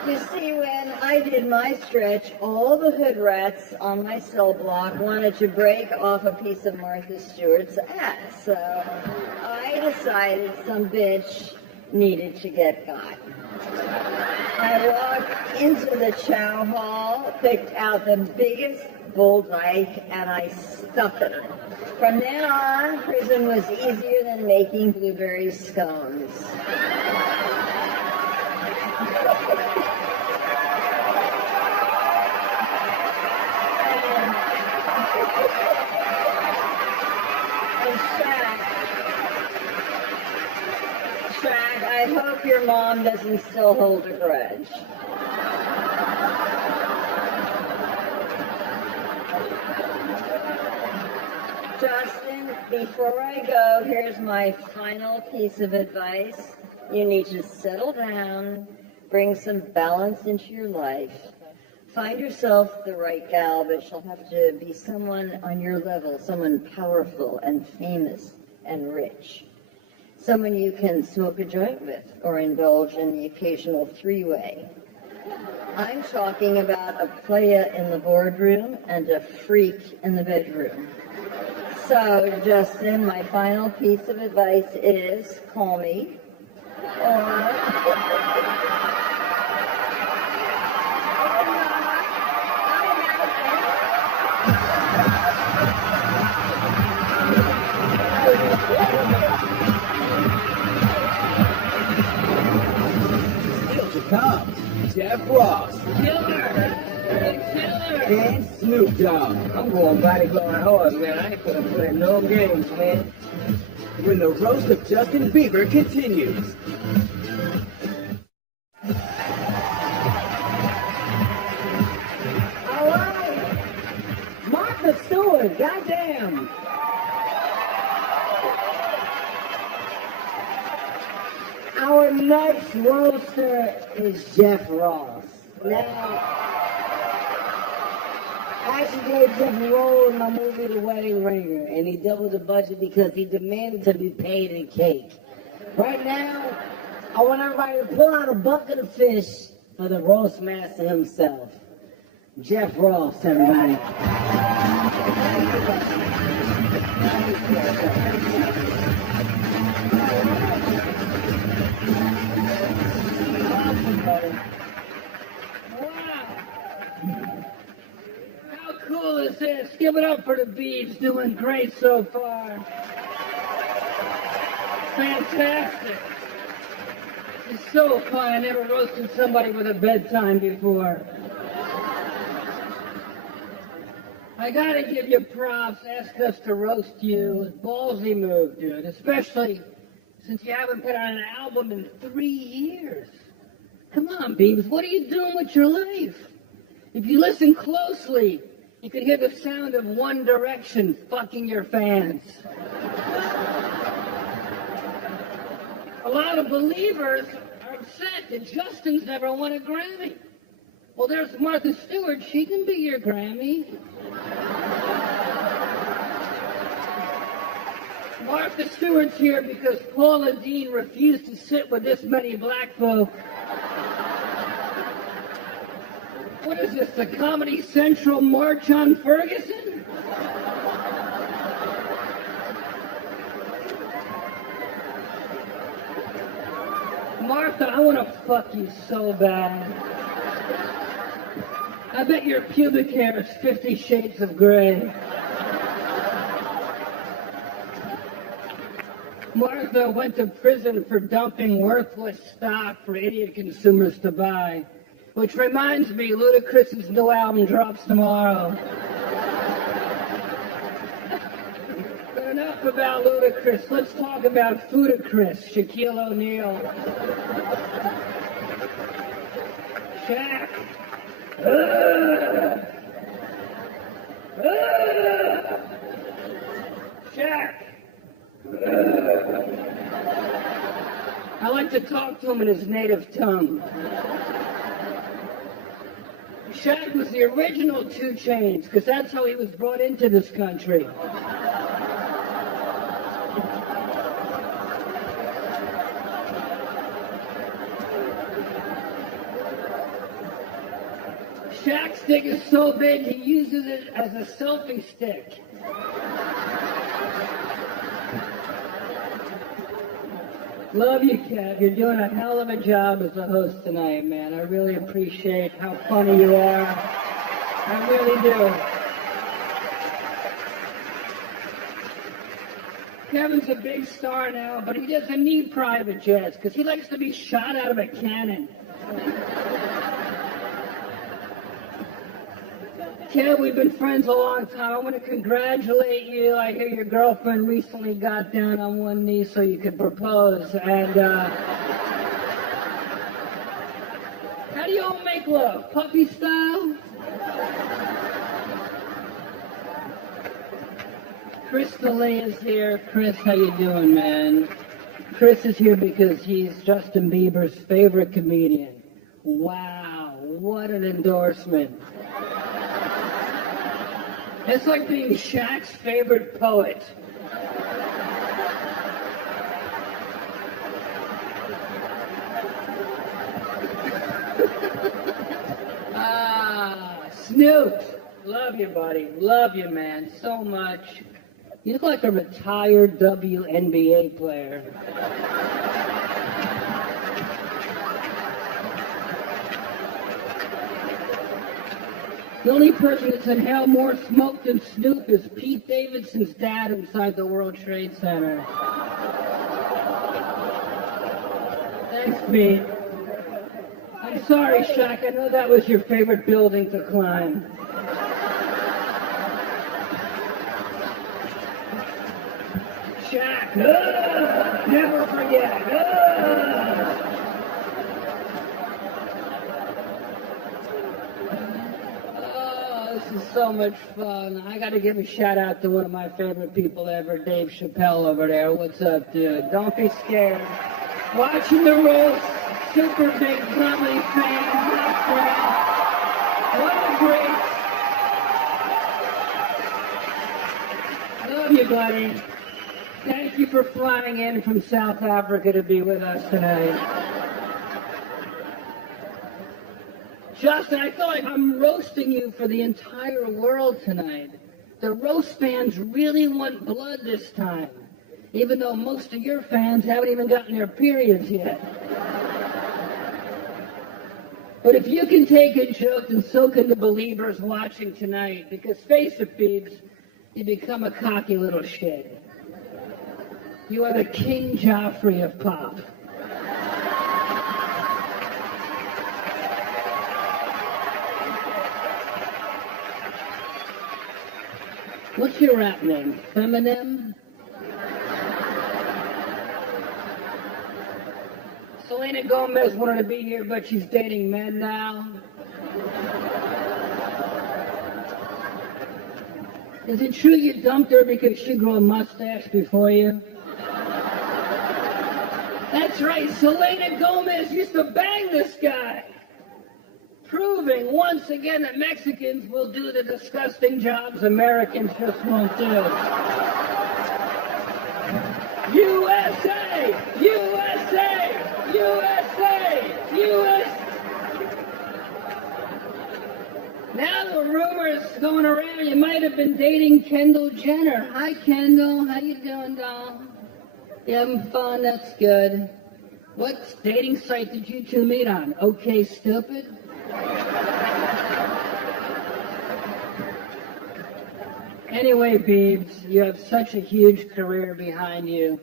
You see, when I did my stretch, all the hood rats on my cell block wanted to break off a piece of Martha Stewart's ass, so I decided some bitch needed to get got. I walked into the chow hall, picked out the biggest bull dyke, and I stuck it. From then on, prison was easier than making blueberry scones. Shaq, I hope your mom doesn't still hold a grudge. Justin, before I go, here's my final piece of advice. You need to settle down, bring some balance into your life. Find yourself the right gal, but she'll have to be someone on your level, someone powerful and famous and rich. Someone you can smoke a joint with or indulge in the occasional 3-way. I'm talking about a playa in the boardroom and a freak in the bedroom. So, Justin, my final piece of advice is call me. Still to come, Jeff Ross. And Snoop Dogg. I'm going body blowing hard, man. I ain't gonna play no games, man. When the roast of Justin Bieber continues. All right. Martha Stewart, goddamn. Our next roaster is Jeff Ross. Now, I actually gave Jeff a role in my movie The Wedding Ringer, and he doubled the budget because he demanded to be paid in cake. Right now, I want everybody to pull out a bucket of fish for the roast master himself. Jeff Ross, everybody. How cool is this? Give it up for the Beebs, doing great so far. Fantastic. It's so fun. I never roasted somebody with a bedtime before. I gotta give you props. Ask us to roast you. Ballsy move, dude. Especially since you haven't put out an album in 3 years. Come on, Beebs. What are you doing with your life? If you listen closely, you can hear the sound of One Direction fucking your fans. A lot of believers are upset that Justin's never won a Grammy. Well, there's Martha Stewart. She can be your Grammy. Martha Stewart's here because Paula Dean refused to sit with this many black folk. What is this, the Comedy Central March on Ferguson? Martha, I want to fuck you so bad. I bet your pubic hair is 50 shades of gray. Martha went to prison for dumping worthless stock for idiot consumers to buy. Which reminds me, Ludacris's new album drops tomorrow. But enough about Ludacris. Let's talk about Foodacris, Shaquille O'Neal. Shaq. Shaq. I like to talk to him in his native tongue. Shaq was the original 2 Chainz, because that's how he was brought into this country. Shaq's dick is so big, he uses it as a selfie stick. Love you, Kev. You're doing a hell of a job as a host tonight, man. I really appreciate how funny you are. I really do. Kevin's a big star now, but he doesn't need private jets because he likes to be shot out of a cannon. Kev, we've been friends a long time. I want to congratulate you. I hear your girlfriend recently got down on one knee so you could propose. And how do you all make love? Puppy style? Chris DeLay is here. Chris, how you doing, man? Chris is here because he's Justin Bieber's favorite comedian. Wow, what an endorsement. It's like being Shaq's favorite poet. Snoop. Love you, buddy. Love you, man, so much. You look like a retired WNBA player. The only person that's inhaled more smoke than Snoop is Pete Davidson's dad inside the World Trade Center. Thanks, Pete. I'm sorry, Shaq. I know that was your favorite building to climb. Shaq, never forget. This is so much fun. I got to give a shout out to one of my favorite people ever, Dave Chappelle over there. What's up, dude? Don't be scared. Watching the roast, super big comedy fan. What a great. Love you, buddy. Thank you for flying in from South Africa to be with us tonight. Justin, I feel like I'm roasting you for the entire world tonight. The roast fans really want blood this time, even though most of your fans haven't even gotten their periods yet. But if you can take a joke, then so can the believers watching tonight, because face it, Biebs, you become a cocky little shit. You are the King Joffrey of pop. What's your rap name? Feminem? Selena Gomez wanted to be here, but she's dating men now. Is it true you dumped her because she grew a mustache before you? That's right, Selena Gomez used to bang this guy. Proving once again that Mexicans will do the disgusting jobs Americans just won't do. USA! USA! USA! USA! Now the rumors going around you might have been dating Kendall Jenner. Hi Kendall, how you doing, doll? You having fun? That's good. What dating site did you two meet on? Okay, Stupid? Anyway, Biebs, you have such a huge career behind you.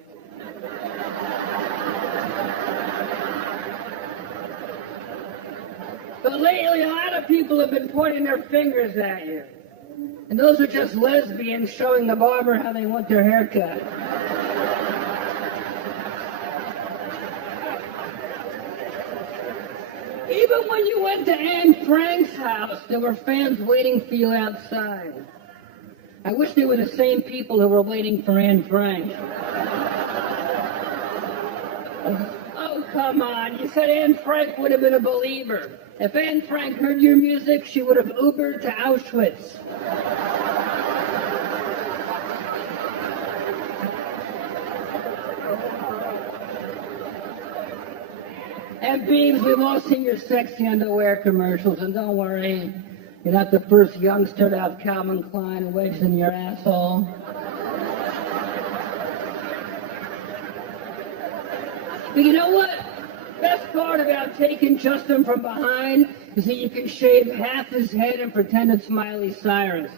But lately, a lot of people have been pointing their fingers at you. And those are just lesbians showing the barber how they want their hair cut. Even when you went to Anne Frank's house, there were fans waiting for you outside. I wish they were the same people who were waiting for Anne Frank. Oh, come on. You said Anne Frank would have been a believer. If Anne Frank heard your music, she would have Ubered to Auschwitz. And Biebs, we've all seen your sexy underwear commercials, and don't worry, you're not the first youngster to have Calvin Klein wedged in your asshole. But you know what? Best part about taking Justin from behind is that you can shave half his head and pretend it's Miley Cyrus.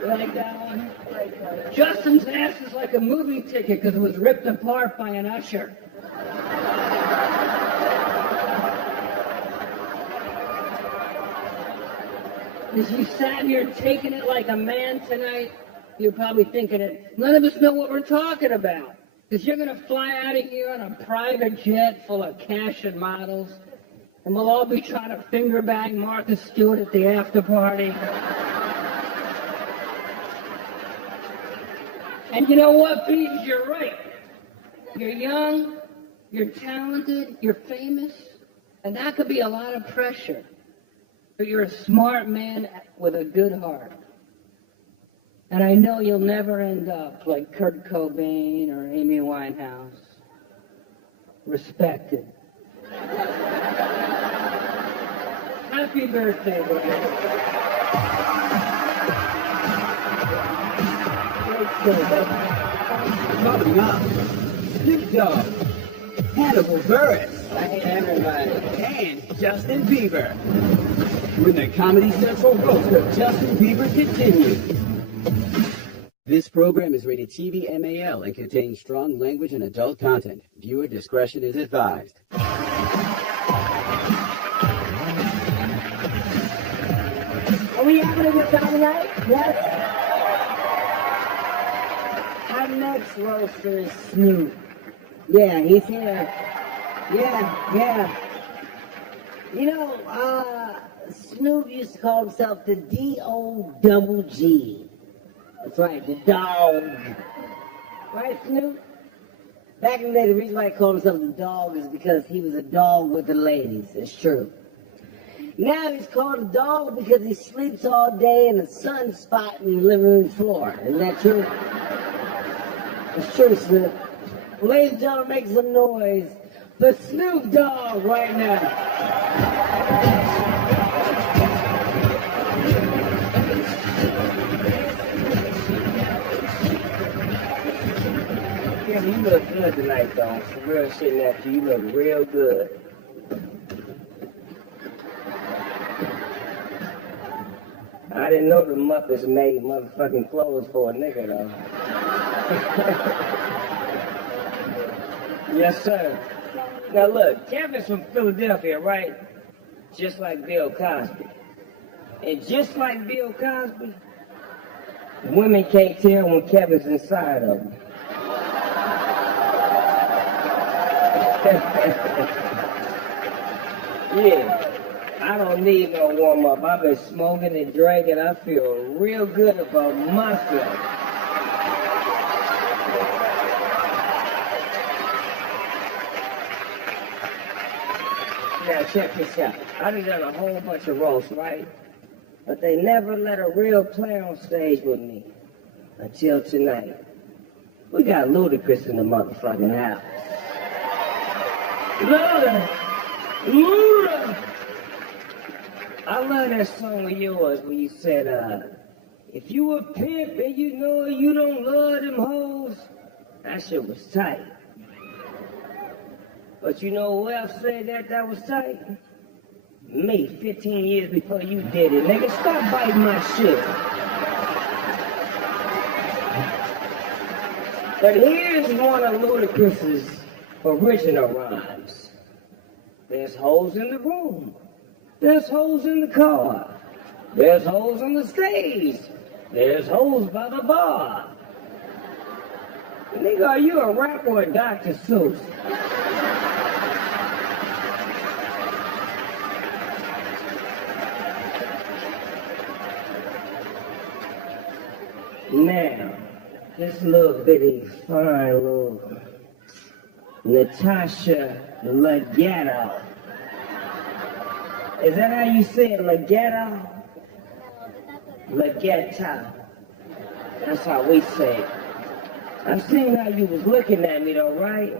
You like that one? Justin's ass is like a movie ticket because it was ripped apart by an usher. As you sat here taking it like a man tonight, you're probably thinking it. None of us know what we're talking about. Because you're going to fly out of here on a private jet full of cash and models, and we'll all be trying to finger bang Martha Stewart at the after party. And you know what, Biebs? You're right. You're young, you're talented, you're famous, and that could be a lot of pressure. But you're a smart man with a good heart. And I know you'll never end up like Kurt Cobain or Amy Winehouse. Respected. Happy birthday, baby. Coming up, Snoop Dogg, Hannibal Buress, Hey, everybody. and Justin Biieber. When the Comedy Central roast of Justin Biieber continues. This program is rated TV MAL and contains strong language and adult content. Viewer discretion is advised. Are we having a good time tonight? Yes? Our next roaster is Snoop. Yeah, he's here. Yeah. You know, Snoop used to call himself the D-O-double-G. That's right, the dog. Right, Snoop? Back in the day, the reason why I called himself the dog is because he was a dog with the ladies. It's true. Now he's called a dog because he sleeps all day in a sunspot in the living room floor. Isn't that true? It's true, Snoop. Ladies and gentlemen, make some noise for Snoop Dogg right now. Yeah, you look good tonight, though. For real shit, nephew, you look real good. I didn't know the Muppets made motherfucking clothes for a nigga, though. Yes, sir. Now look, Kevin's from Philadelphia, right? Just like Bill Cosby. And just like Bill Cosby, women can't tell when Kevin's inside of them. Yeah, I don't need no warm-up. I've been smoking and drinking. I feel real good about myself. Now check this out. I done a whole bunch of roasts, right? But they never let a real player on stage with me until tonight. We got Ludacris in the motherfucking house. Luda! I love that song of yours where you said, if you a pimp and you know you don't love them hoes, that shit was tight. But you know who else said that was tight? Me, 15 years before you did it. Nigga, stop biting my shit. But here's one of Ludacris's original rhymes. There's holes in the room. There's holes in the car. There's holes on the stage. There's holes by the bar. Nigga, are you a rapper or a Dr. Seuss? Now, this little bitty, fine little Natasha Leggero. Is that how you say it, Leggero? Leggetta. That's how we say it. I've seen how you was looking at me though, right?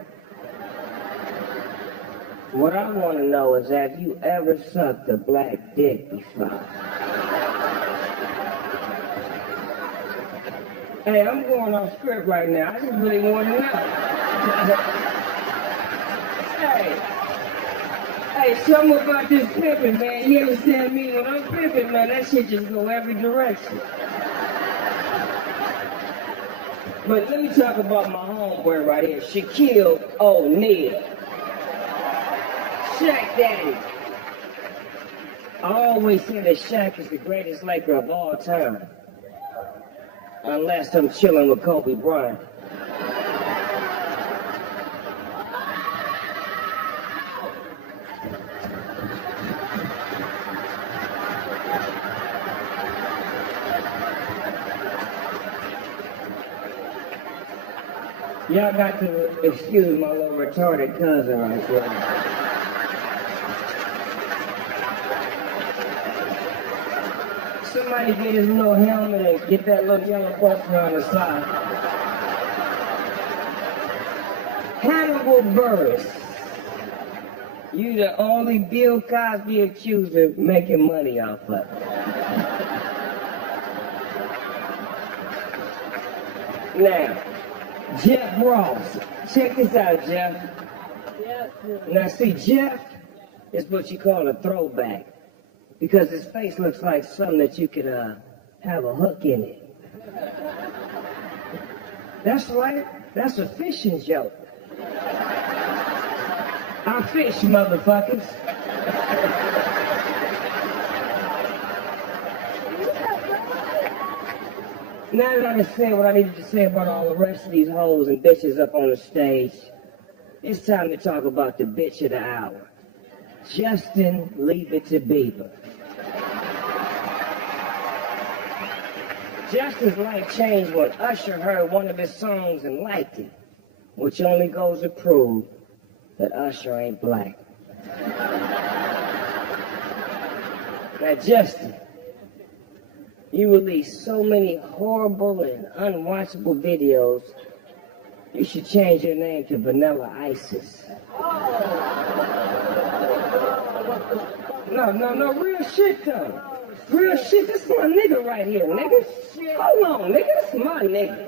What I want to know is, have you ever sucked a black dick before? Hey, I'm going off script right now. I just really want to know. Hey, something about this pimping, man. You understand me? When I'm pimping, man, that shit just go every direction. But let me talk about my homeboy right here, Shaquille O'Neal. Shaq Daddy. I always say that Shaq is the greatest Laker of all time. Unless I'm chilling with Kobe Bryant. Y'all got to excuse my little retarded cousin right there. Somebody get his little helmet and get that little yellow buster on the side. Hannibal Buress. You the only Bill Cosby accuser making money off of it. Now, Jeff Ross. Check this out, Jeff. Now see, Jeff is what you call a throwback. Because his face looks like something that you could have a hook in it. That's right. That's a fishing joke. I fish, motherfuckers. Now that I said what I needed to say about all the rest of these hoes and bitches up on the stage, it's time to talk about the bitch of the hour. Justin Biieber. Justin's life changed when Usher heard one of his songs and liked it, which only goes to prove that Usher ain't black. Now, Justin, you release so many horrible and unwatchable videos, you should change your name to Vanilla Isis. No, real shit though. Real shit, this my nigga right here, nigga. Hold on, nigga, this my nigga.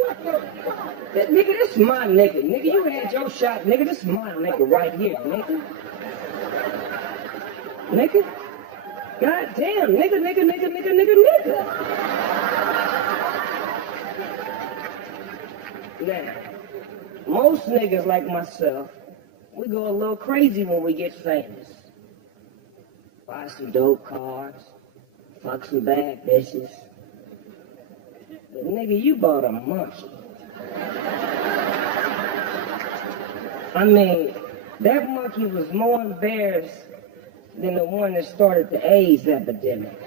This my nigga. Nigga, you had your shot, nigga, this my nigga right here, nigga. Nigga? God damn, nigga. Now, most niggas like myself, we go a little crazy when we get famous. Buy some dope cars, fuck some bad bitches. But nigga, you bought a monkey. I mean, that monkey was more embarrassed than the one that started the AIDS epidemic.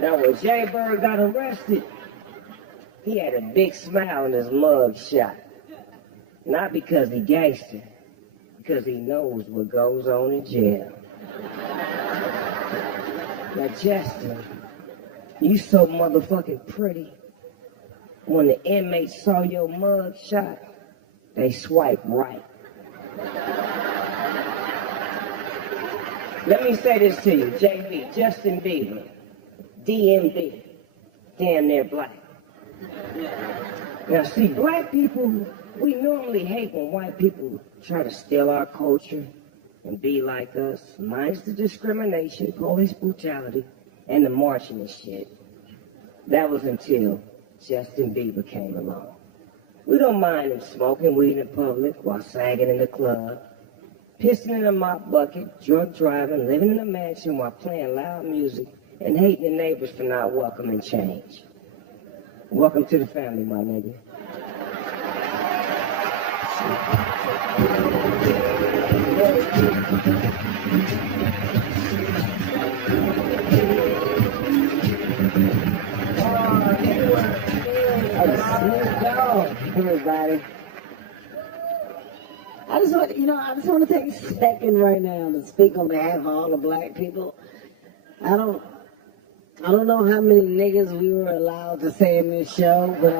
Now, when Jay Bird got arrested, he had a big smile in his mug shot. Not because he gangster, because he knows what goes on in jail. Now, Justin, you so motherfucking pretty. When the inmates saw your mug shot, they swiped right. Let me say this to you, JB, Justin Biieber, DMB, damn near black. Now see, black people, we normally hate when white people try to steal our culture and be like us, minus the discrimination, police brutality, and the marching and shit. That was until Justin Biieber came along. We don't mind him smoking weed in public while sagging in the club, pissing in a mop bucket, drunk driving, living in a mansion while playing loud music, and hating the neighbors for not welcoming change. Welcome to the family, my nigga. Everybody. I just want to take a second right now to speak on behalf of all the black people. I don't know how many niggas we were allowed to say in this show, but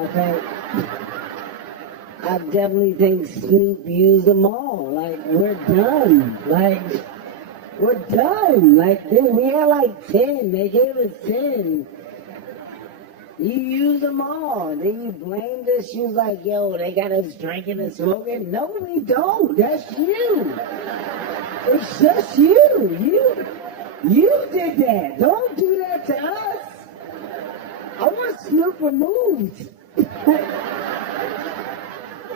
I definitely think Snoop used them all. Like, we're done. Dude, we had like 10. They gave us 10. You use them all. Then you blamed us. You was like, yo, they got us drinking and smoking. No, we don't. That's you. It's just you. You did that. Don't do that to us. I want Snoop removed.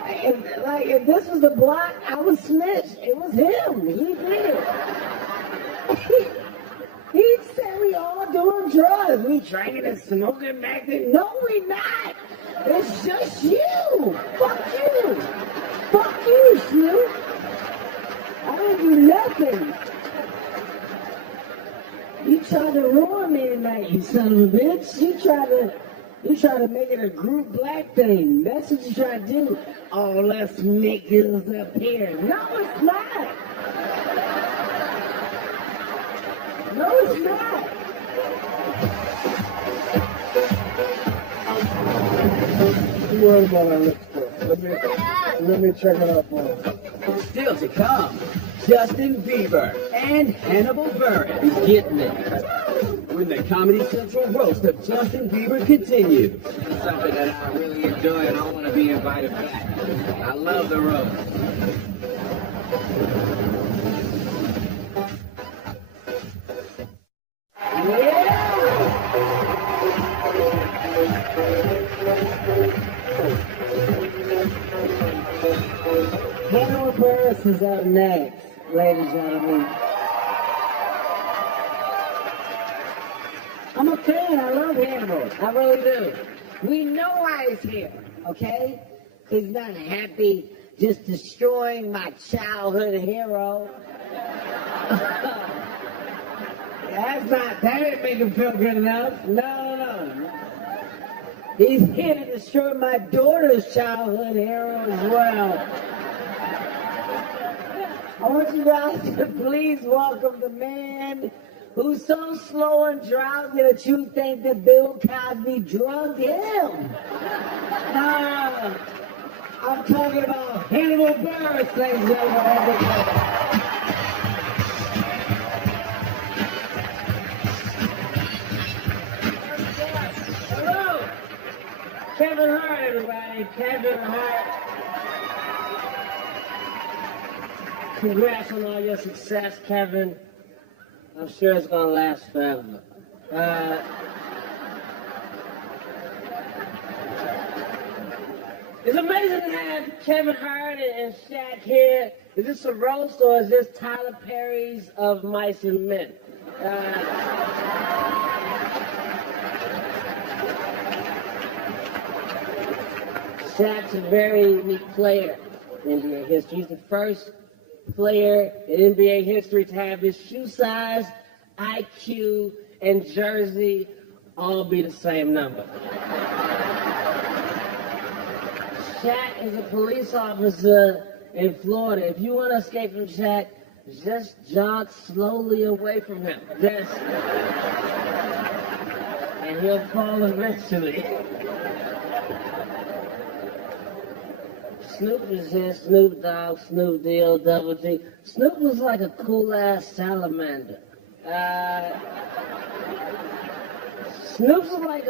If this was the block, I was snitched. It was him. He did it. He said we all doing drugs. We drinking and smoking back then. No, we not. It's just you. Fuck you. Fuck you, Snoop. I didn't do nothing. You tried to ruin me tonight, you son of a bitch. You tried to make it a group black thing. That's what you tried to do. All us niggas up here. No, it's not. No, it's not. Don't worry about our lipstick. Let me check it out for you. Still to come, Justin Biieber and Hannibal Buress getting it. When the Comedy Central roast of Justin Biieber continues. Something that I really enjoy and I want to be invited back. I love the roast. Hannibal Buress is up next, ladies and gentlemen. I'm a fan. I love Hannibal. I really do. We know why he's here, okay? He's not happy just destroying my childhood hero. that didn't make him feel good enough. No. He's here to destroy my daughter's childhood hero as well. I want you guys to please welcome the man who's so slow and drowsy that you think that Bill Cosby drugged him. I'm talking about Hannibal Buress, ladies and gentlemen. Hello, Kevin Hart, everybody. Kevin Hart. Congrats on all your success, Kevin. I'm sure it's gonna last forever. It's amazing to have Kevin Hart and Shaq here. Is this a roast or is this Tyler Perry's of Mice and Men? Shaq's a very unique player in NBA history. He's the first player in NBA history to have his shoe size, IQ, and jersey all be the same number. Shaq is a police officer in Florida. If you want to escape from Shaq, just jog slowly away from him. And he'll fall eventually. Snoop is here, Snoop Dogg, Snoop D-O Double G. Snoop was like a cool-ass salamander. Snoop's like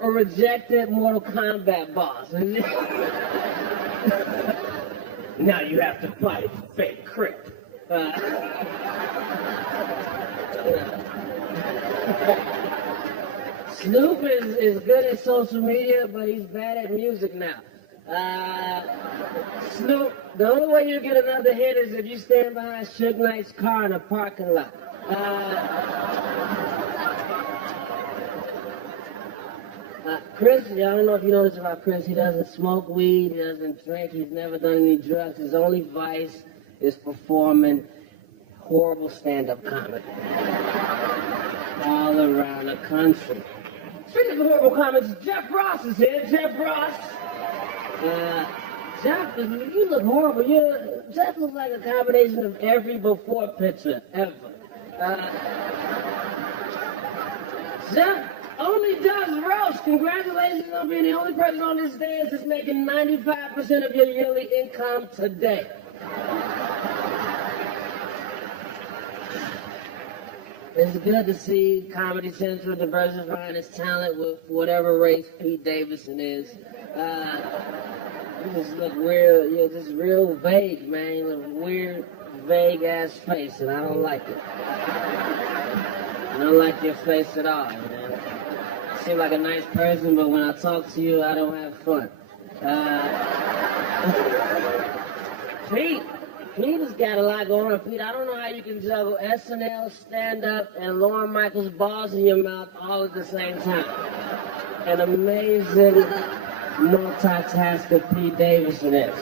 a rejected Mortal Kombat boss. Now you have to fight fake Crip. Snoop is good at social media, but he's bad at music now. Snoop, the only way you get another hit is if you stand behind Suge Knight's car in a parking lot. Chris, I don't know if you know this about Chris, he doesn't smoke weed, he doesn't drink, he's never done any drugs. His only vice is performing horrible stand-up comedy all around the country. Speaking of horrible comedy, Jeff Ross is here. Jeff Ross. Jeff, you look horrible. Jeff looks like a combination of every before picture ever. Jeff only does roast. Congratulations on being the only person on this stage that's making 95% of your yearly income today. It's good to see Comedy Central diversifying its talent with whatever race Pete Davidson is. You just look real, you're just real vague, man. You look weird, vague ass face, and I don't like it. I don't like your face at all, man. You seem like a nice person, but when I talk to you, I don't have fun. Pete has got a lot going on. Pete, I don't know how you can juggle SNL, stand-up, and Lorne Michaels' balls in your mouth all at the same time. An amazing multitasker Pete Davidson is.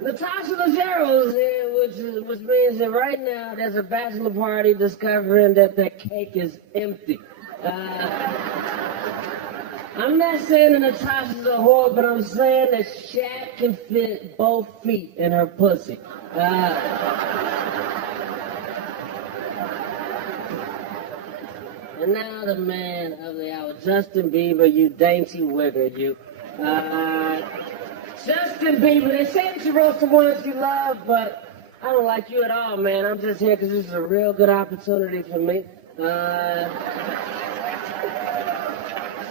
Natasha Leggero is here, which means that right now there's a bachelor party discovering that their cake is empty. I'm not saying that Natasha's a whore, but I'm saying that Shaq can fit both feet in her pussy. And now the man of the hour, Justin Bieber, you dainty wigger, you. Justin Bieber, they say that you wrote some words you love, but I don't like you at all, man. I'm just here because this is a real good opportunity for me.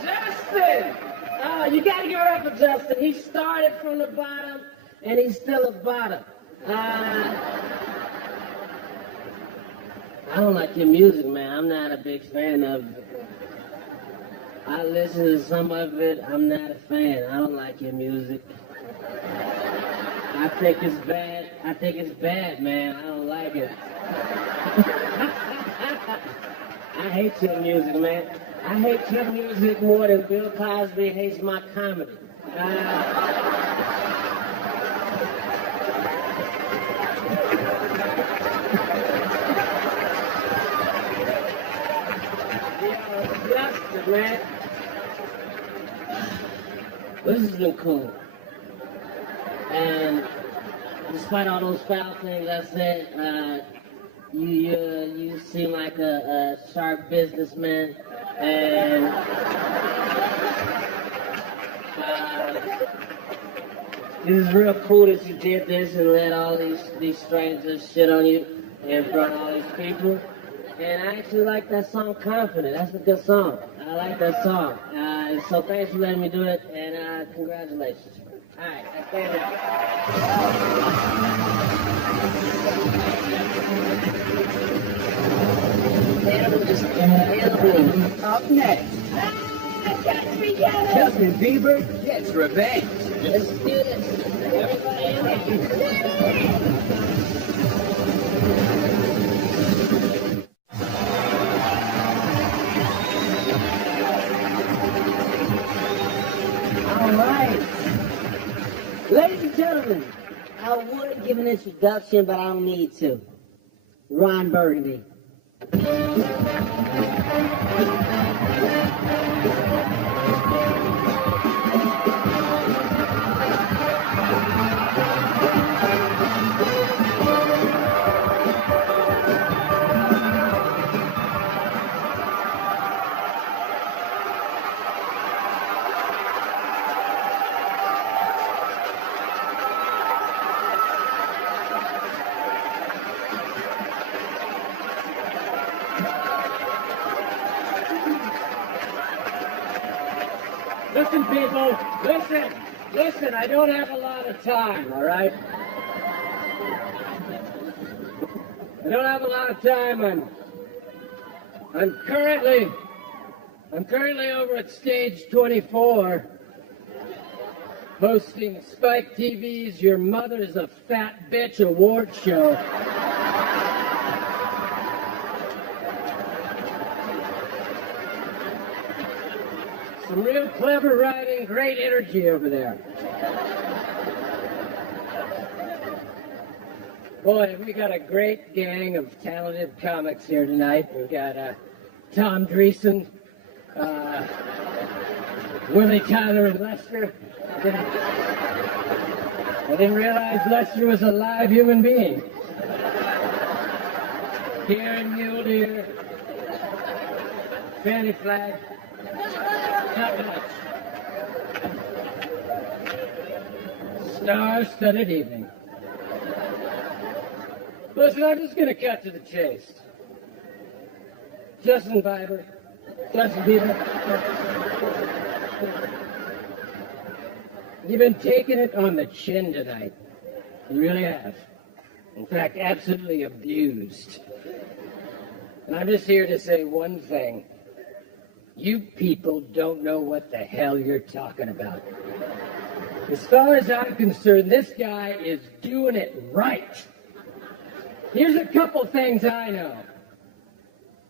Justin! You gotta give it up for Justin. He started from the bottom, and he's still at bottom. I don't like your music, man. I'm not a big fan of it. I listen to some of it. I'm not a fan. I don't like your music. I think it's bad. I think it's bad, man. I don't like it. I hate your music, man. I hate your music more than Bill Cosby hates my comedy. Justin, man. This has been cool. And despite all those foul things I said, you seem like a sharp businessman, and this is real cool that you did this and let all these strangers shit on you in front of all these people. And I actually like that song, Confident. That's a good song. I like that song. So thanks for letting me do it, and congratulations. All right, I stand up. Up next, Justin Biieber gets revenge. Let's do this. Everybody in All right. Ladies and gentlemen, I would give an introduction, but I don't need to. Ron Burgundy. Listen, people, listen, I don't have a lot of time, all right? I don't have a lot of time. I'm currently over at stage 24, hosting Spike TV's Your Mother's a Fat Bitch award show. Some real clever writing, great energy over there. Boy, we got a great gang of talented comics here tonight. We've got Tom Dreesen, Willie Tyler, and Lester. I didn't realize Lester was a live human being. Karen Mule, Fanny Flagg. Not much. Star-studded evening. Listen, I'm just going to cut to the chase. Justin Biieber. You've been taking it on the chin tonight. You really have. In fact, absolutely abused. And I'm just here to say one thing. You people don't know what the hell you're talking about. As far as I'm concerned, this guy is doing it right. Here's a couple things I know.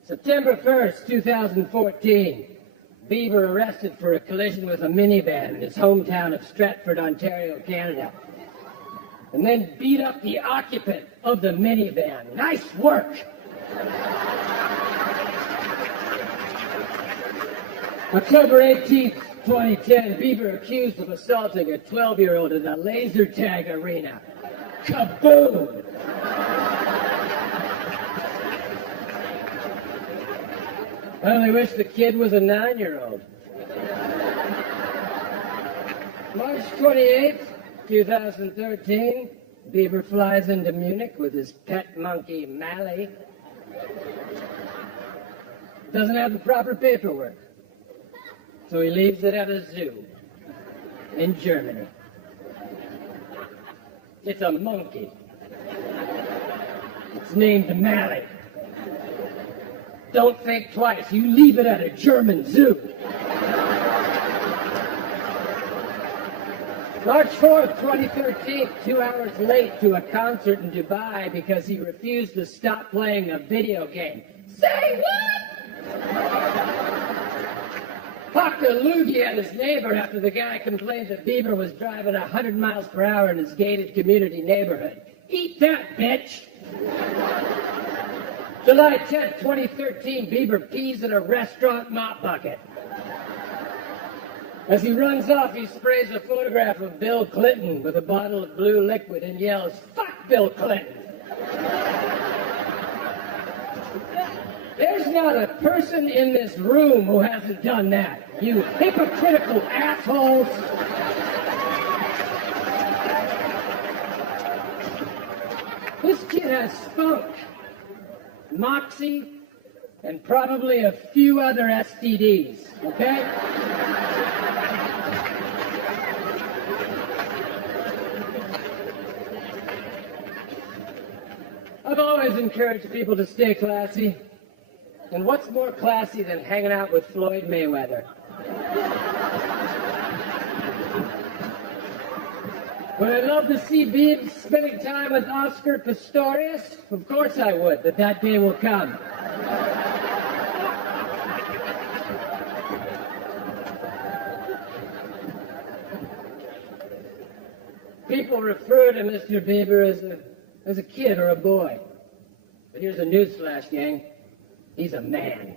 September 1st, 2014, Biieber arrested for a collision with a minivan in his hometown of Stratford, Ontario, Canada. And then beat up the occupant of the minivan. Nice work! October 18th, 2010, Biieber accused of assaulting a 12-year-old in a laser tag arena. Kaboom! I only wish the kid was a 9-year-old. March 28th, 2013, Biieber flies into Munich with his pet monkey, Mally. Doesn't have the proper paperwork. So he leaves it at a zoo in Germany. It's a monkey. It's named Mally. Don't think twice. You leave it at a German zoo. March 4th, 2013, 2 hours late to a concert in Dubai because he refused to stop playing a video game. Say what? Popped a loogie at his neighbor after the guy complained that Biieber was driving 100 miles per hour in his gated community neighborhood. Eat that, bitch! July 10th, 2013, Bieber pees in a restaurant mop bucket. As he runs off, he sprays a photograph of Bill Clinton with a bottle of blue liquid and yells, "Fuck Bill Clinton!" There's not a person in this room who hasn't done that. You hypocritical assholes. This kid has spunk, moxie, and probably a few other STDs, okay? I've always encouraged people to stay classy. And what's more classy than hanging out with Floyd Mayweather? Would I love to see Biebs spending time with Oscar Pistorius? Of course I would, but that day will come. People refer to Mr. Biebber as a kid or a boy. But here's a newsflash, gang. He's a man.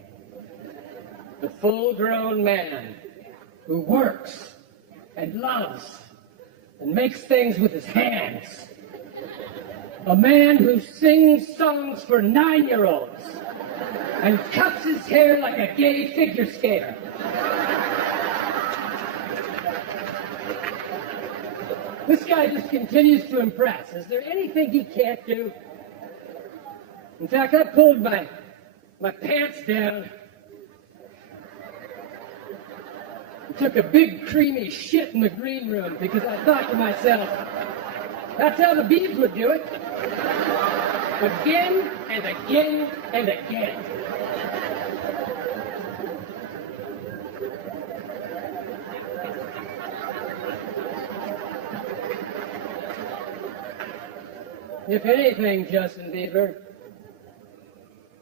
A full-grown man who works and loves and makes things with his hands. A man who sings songs for 9-year-olds and cuts his hair like a gay figure skater. This guy just continues to impress. Is there anything he can't do? In fact, I pulled my pants down and took a big creamy shit in the green room because I thought to myself, that's how the Biebs would do it. Again and again and again. If anything, Justin Biebber,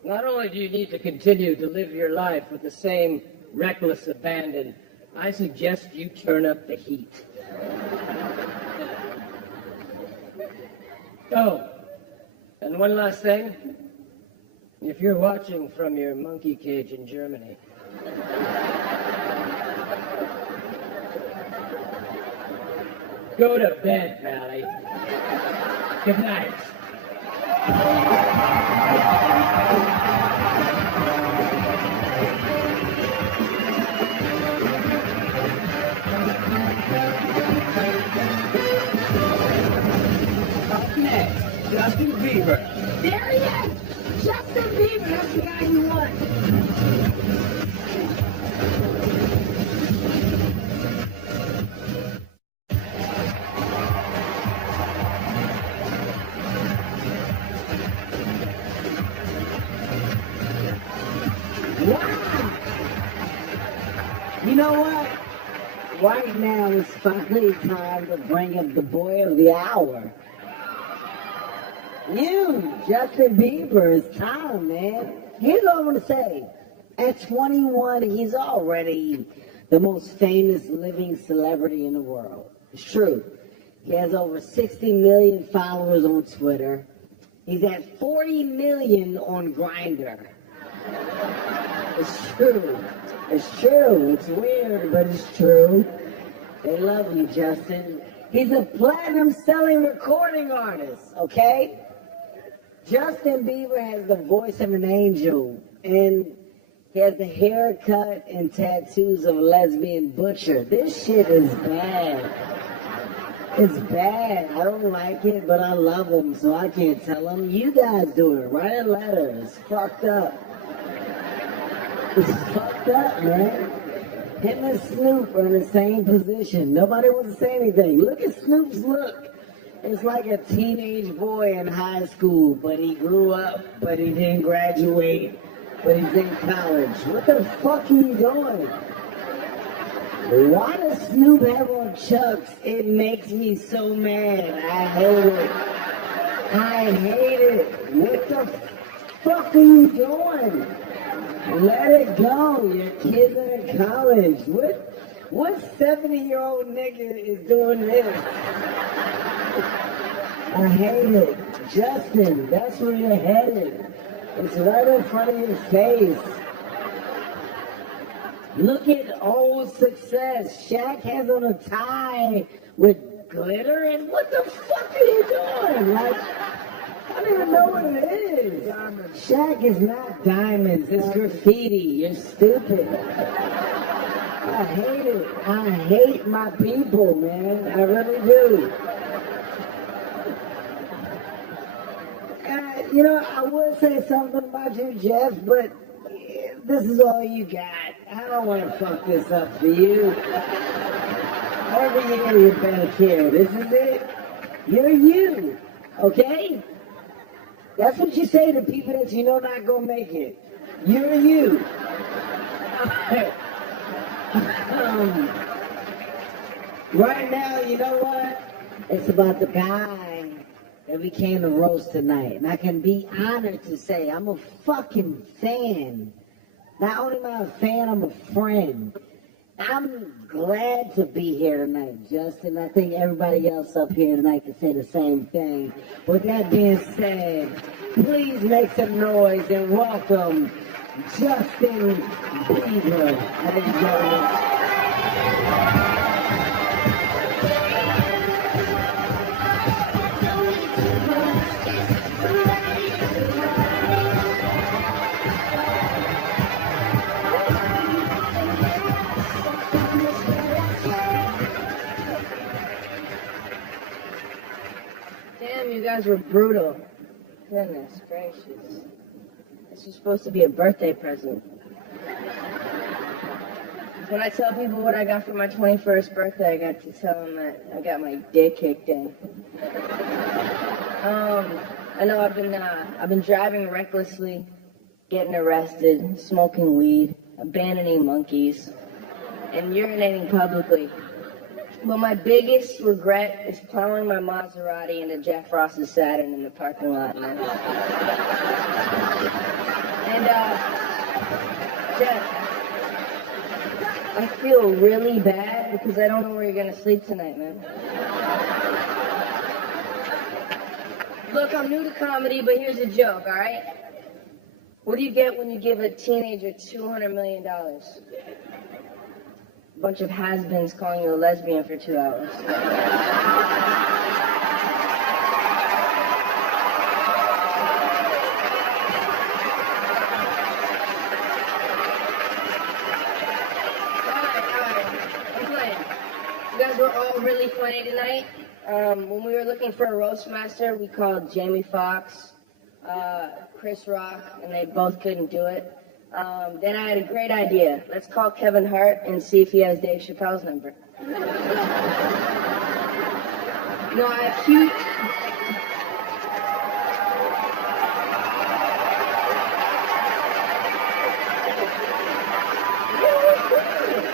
not only do you need to continue to live your life with the same reckless abandon, I suggest you turn up the heat. Oh, and one last thing. If you're watching from your monkey cage in Germany, go to bed, Pally. Good night. Up next, Justin Biieber. There he is! Justin Bieber, that's the guy you want. You know what? Right now it's finally time to bring up the boy of the hour. You, Justin Bieber, it's time, man. Here's what I want to say. At 21, he's already the most famous living celebrity in the world. It's true. He has over 60 million followers on Twitter. He's at 40 million on Grindr. It's true. It's true. It's weird, but it's true. They love you, Justin. He's a platinum-selling recording artist, okay? Justin Bieber has the voice of an angel, and he has the haircut and tattoos of a lesbian butcher. This shit is bad. It's bad. I don't like it, but I love him, so I can't tell him. You guys do it. Write a letter. It's fucked up. It's fucked up, man. Him and Snoop are in the same position. Nobody wants to say anything. Look at Snoop's look. It's like a teenage boy in high school, but he grew up, but he didn't graduate, but he's in college. What the fuck are you doing? Why does Snoop have on Chucks? It makes me so mad. I hate it. I hate it. What the fuck are you doing? Let it go. Your kids are in college. What 70-year-old nigga is doing this? I hate it. Justin, that's where you're headed. It's right in front of your face. Look at old success. Shaq has on a tie with glitter, and what the fuck are you doing? Like, I don't even know what it is. Shaq is not diamonds. It's graffiti. You're stupid. I hate it. I hate my people, man. I really do. You know, I would say something about you, Jeff, but this is all you got. I don't want to fuck this up for you. Every year you've been a kid. This is it. You're you, okay? That's what you say to people that you know not gonna make it. You're you. Right now, you know what? It's about the guy that we came to roast tonight. And I can be honored to say I'm a fucking fan. Not only am I a fan, I'm a friend. I'm glad to be here tonight, Justin. I think everybody else up here tonight can say the same thing. With that being said, please make some noise and welcome Justin Biieber, ladies and gentlemen. Damn, you guys were brutal. Goodness gracious. This was supposed to be a birthday present. When I tell people what I got for my 21st birthday, I got to tell them that I got my dick kicked in. I know I've been driving recklessly, getting arrested, smoking weed, abandoning monkeys, and urinating publicly. But my biggest regret is plowing my Maserati into Jack Frost's Saturn in the parking lot, man. And, Jeff, I feel really bad because I don't know where you're gonna sleep tonight, man. Look, I'm new to comedy, but here's a joke, all right? What do you get when you give a teenager $200 million? A bunch of has-beens calling you a lesbian for 2 hours. You guys were all really funny tonight. When we were looking for a roast master, we called Jamie Foxx, Chris Rock, and they both couldn't do it. Then I had a great idea. Let's call Kevin Hart and see if he has Dave Chappelle's number. No, I have huge...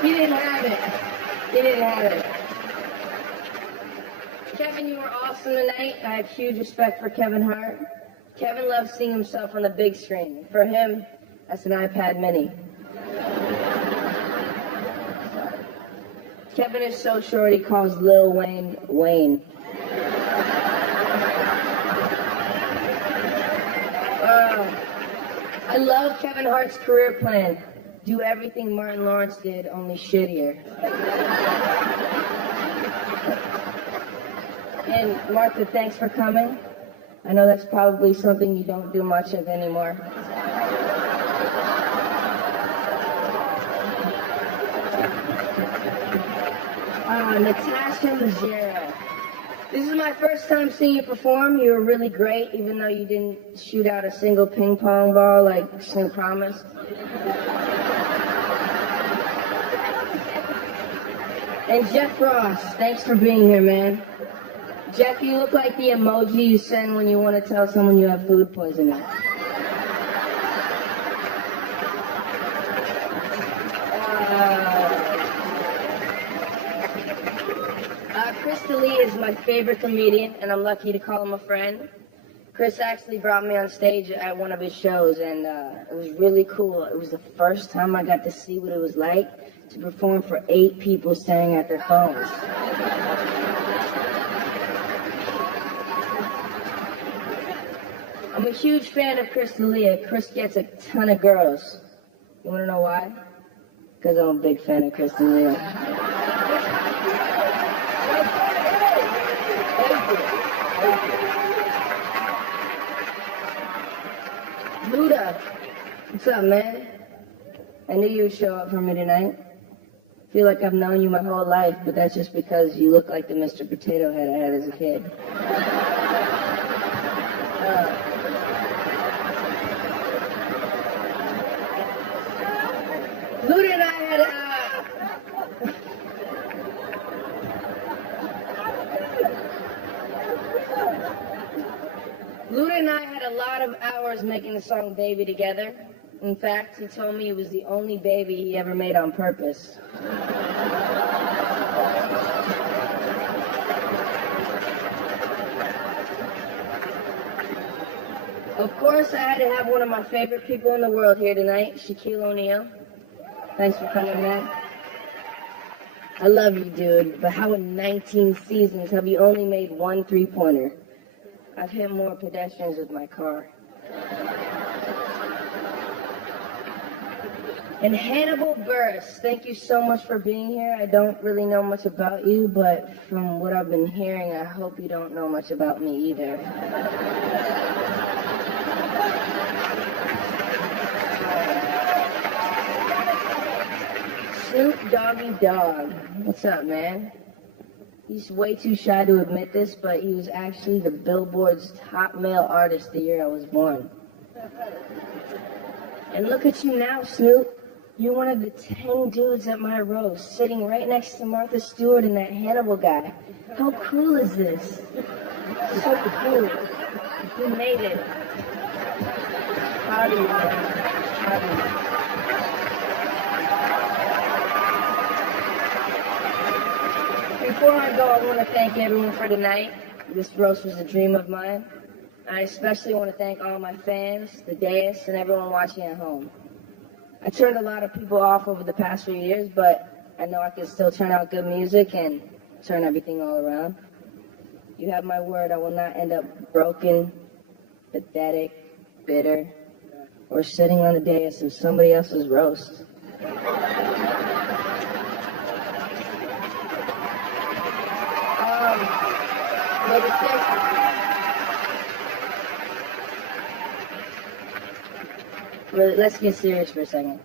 He didn't have it. He didn't have it. Kevin, you were awesome tonight. I have huge respect for Kevin Hart. Kevin loves seeing himself on the big screen. For him, that's an iPad mini. Kevin is so short he calls Lil Wayne Wayne. I love Kevin Hart's career plan. Do everything Martin Lawrence did, only shittier. And Martha, thanks for coming. I know that's probably something you don't do much of anymore. Natasha Leggero. This is my first time seeing you perform. You were really great, even though you didn't shoot out a single ping pong ball like Snow promised. And Jeff Ross, thanks for being here, man. Jeff, you look like the emoji you send when you want to tell someone you have food poisoning. Chris D'Elia is my favorite comedian, and I'm lucky to call him a friend. Chris actually brought me on stage at one of his shows, and it was really cool. It was the first time I got to see what it was like to perform for 8 people staring at their phones. I'm a huge fan of Chris D'Elia. Chris gets a ton of girls. You want to know why? Because I'm a big fan of Chris D'Elia. Luda, what's up, man? I knew you would show up for me tonight. I feel like I've known you my whole life, but that's just because you look like the Mr. Potato Head I had as a kid. Luda and I had Luda and I had a lot of hours making the song Baby together. In fact, he told me it was the only baby he ever made on purpose. Of course, I had to have one of my favorite people in the world here tonight, Shaquille O'Neal. Thanks for coming, man. I love you, dude, but how in 19 seasons have you only made one three-pointer? I've hit more pedestrians with my car. And Hannibal Buress, thank you so much for being here. I don't really know much about you, but from what I've been hearing, I hope you don't know much about me either. Snoop Doggy Dogg, what's up, man? He's way too shy to admit this, but he was actually the Billboard's top male artist the year I was born. And look at you now, Snoop. You're one of the 10 dudes at my roast, sitting right next to Martha Stewart and that Hannibal guy. How cool is this? So cool. You made it. Proud of you, man. Proud of you. Before I go, I want to thank everyone for tonight. This roast was a dream of mine. I especially want to thank all my fans, the dais, and everyone watching at home. I turned a lot of people off over the past few years, but I know I can still turn out good music and turn everything all around. You have my word, I will not end up broken, pathetic, bitter, or sitting on the dais of somebody else's roast. Let's get serious for a second.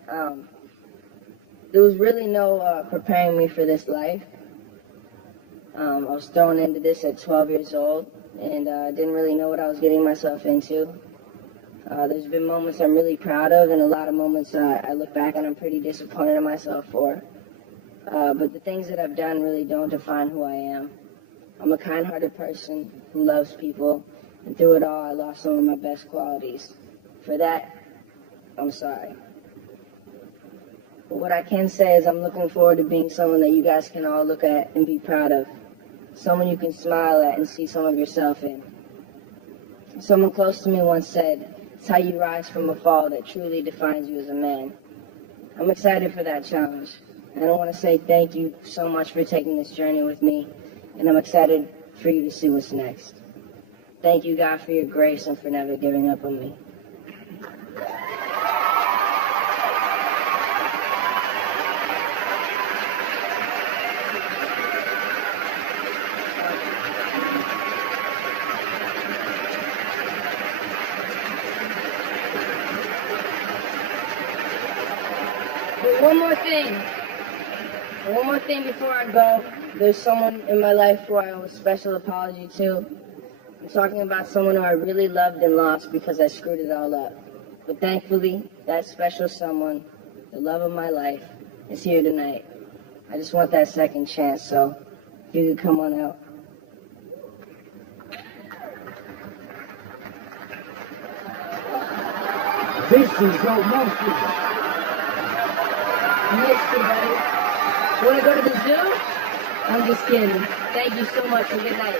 There was really no preparing me for this life. I was thrown into this at 12 years old, and I didn't really know what I was getting myself into. There's been moments I'm really proud of, and a lot of moments I look back and I'm pretty disappointed in myself for. But the things that I've done really don't define who I am. I'm a kind-hearted person who loves people, and through it all, I lost some of my best qualities. For that, I'm sorry. But what I can say is I'm looking forward to being someone that you guys can all look at and be proud of. Someone you can smile at and see some of yourself in. Someone close to me once said, it's how you rise from a fall that truly defines you as a man. I'm excited for that challenge. And I want to say thank you so much for taking this journey with me. And I'm excited for you to see what's next. Thank you, God, for your grace and for never giving up on me. One more thing before I go. There's someone in my life who I owe a special apology to. I'm talking about someone who I really loved and lost because I screwed it all up. But thankfully, that special someone, the love of my life, is here tonight. I just want that second chance, so if you could come on out. This is your monkey. Missed you, buddy. Want to go to the zoo? I'm just kidding. Thank you so much and good night.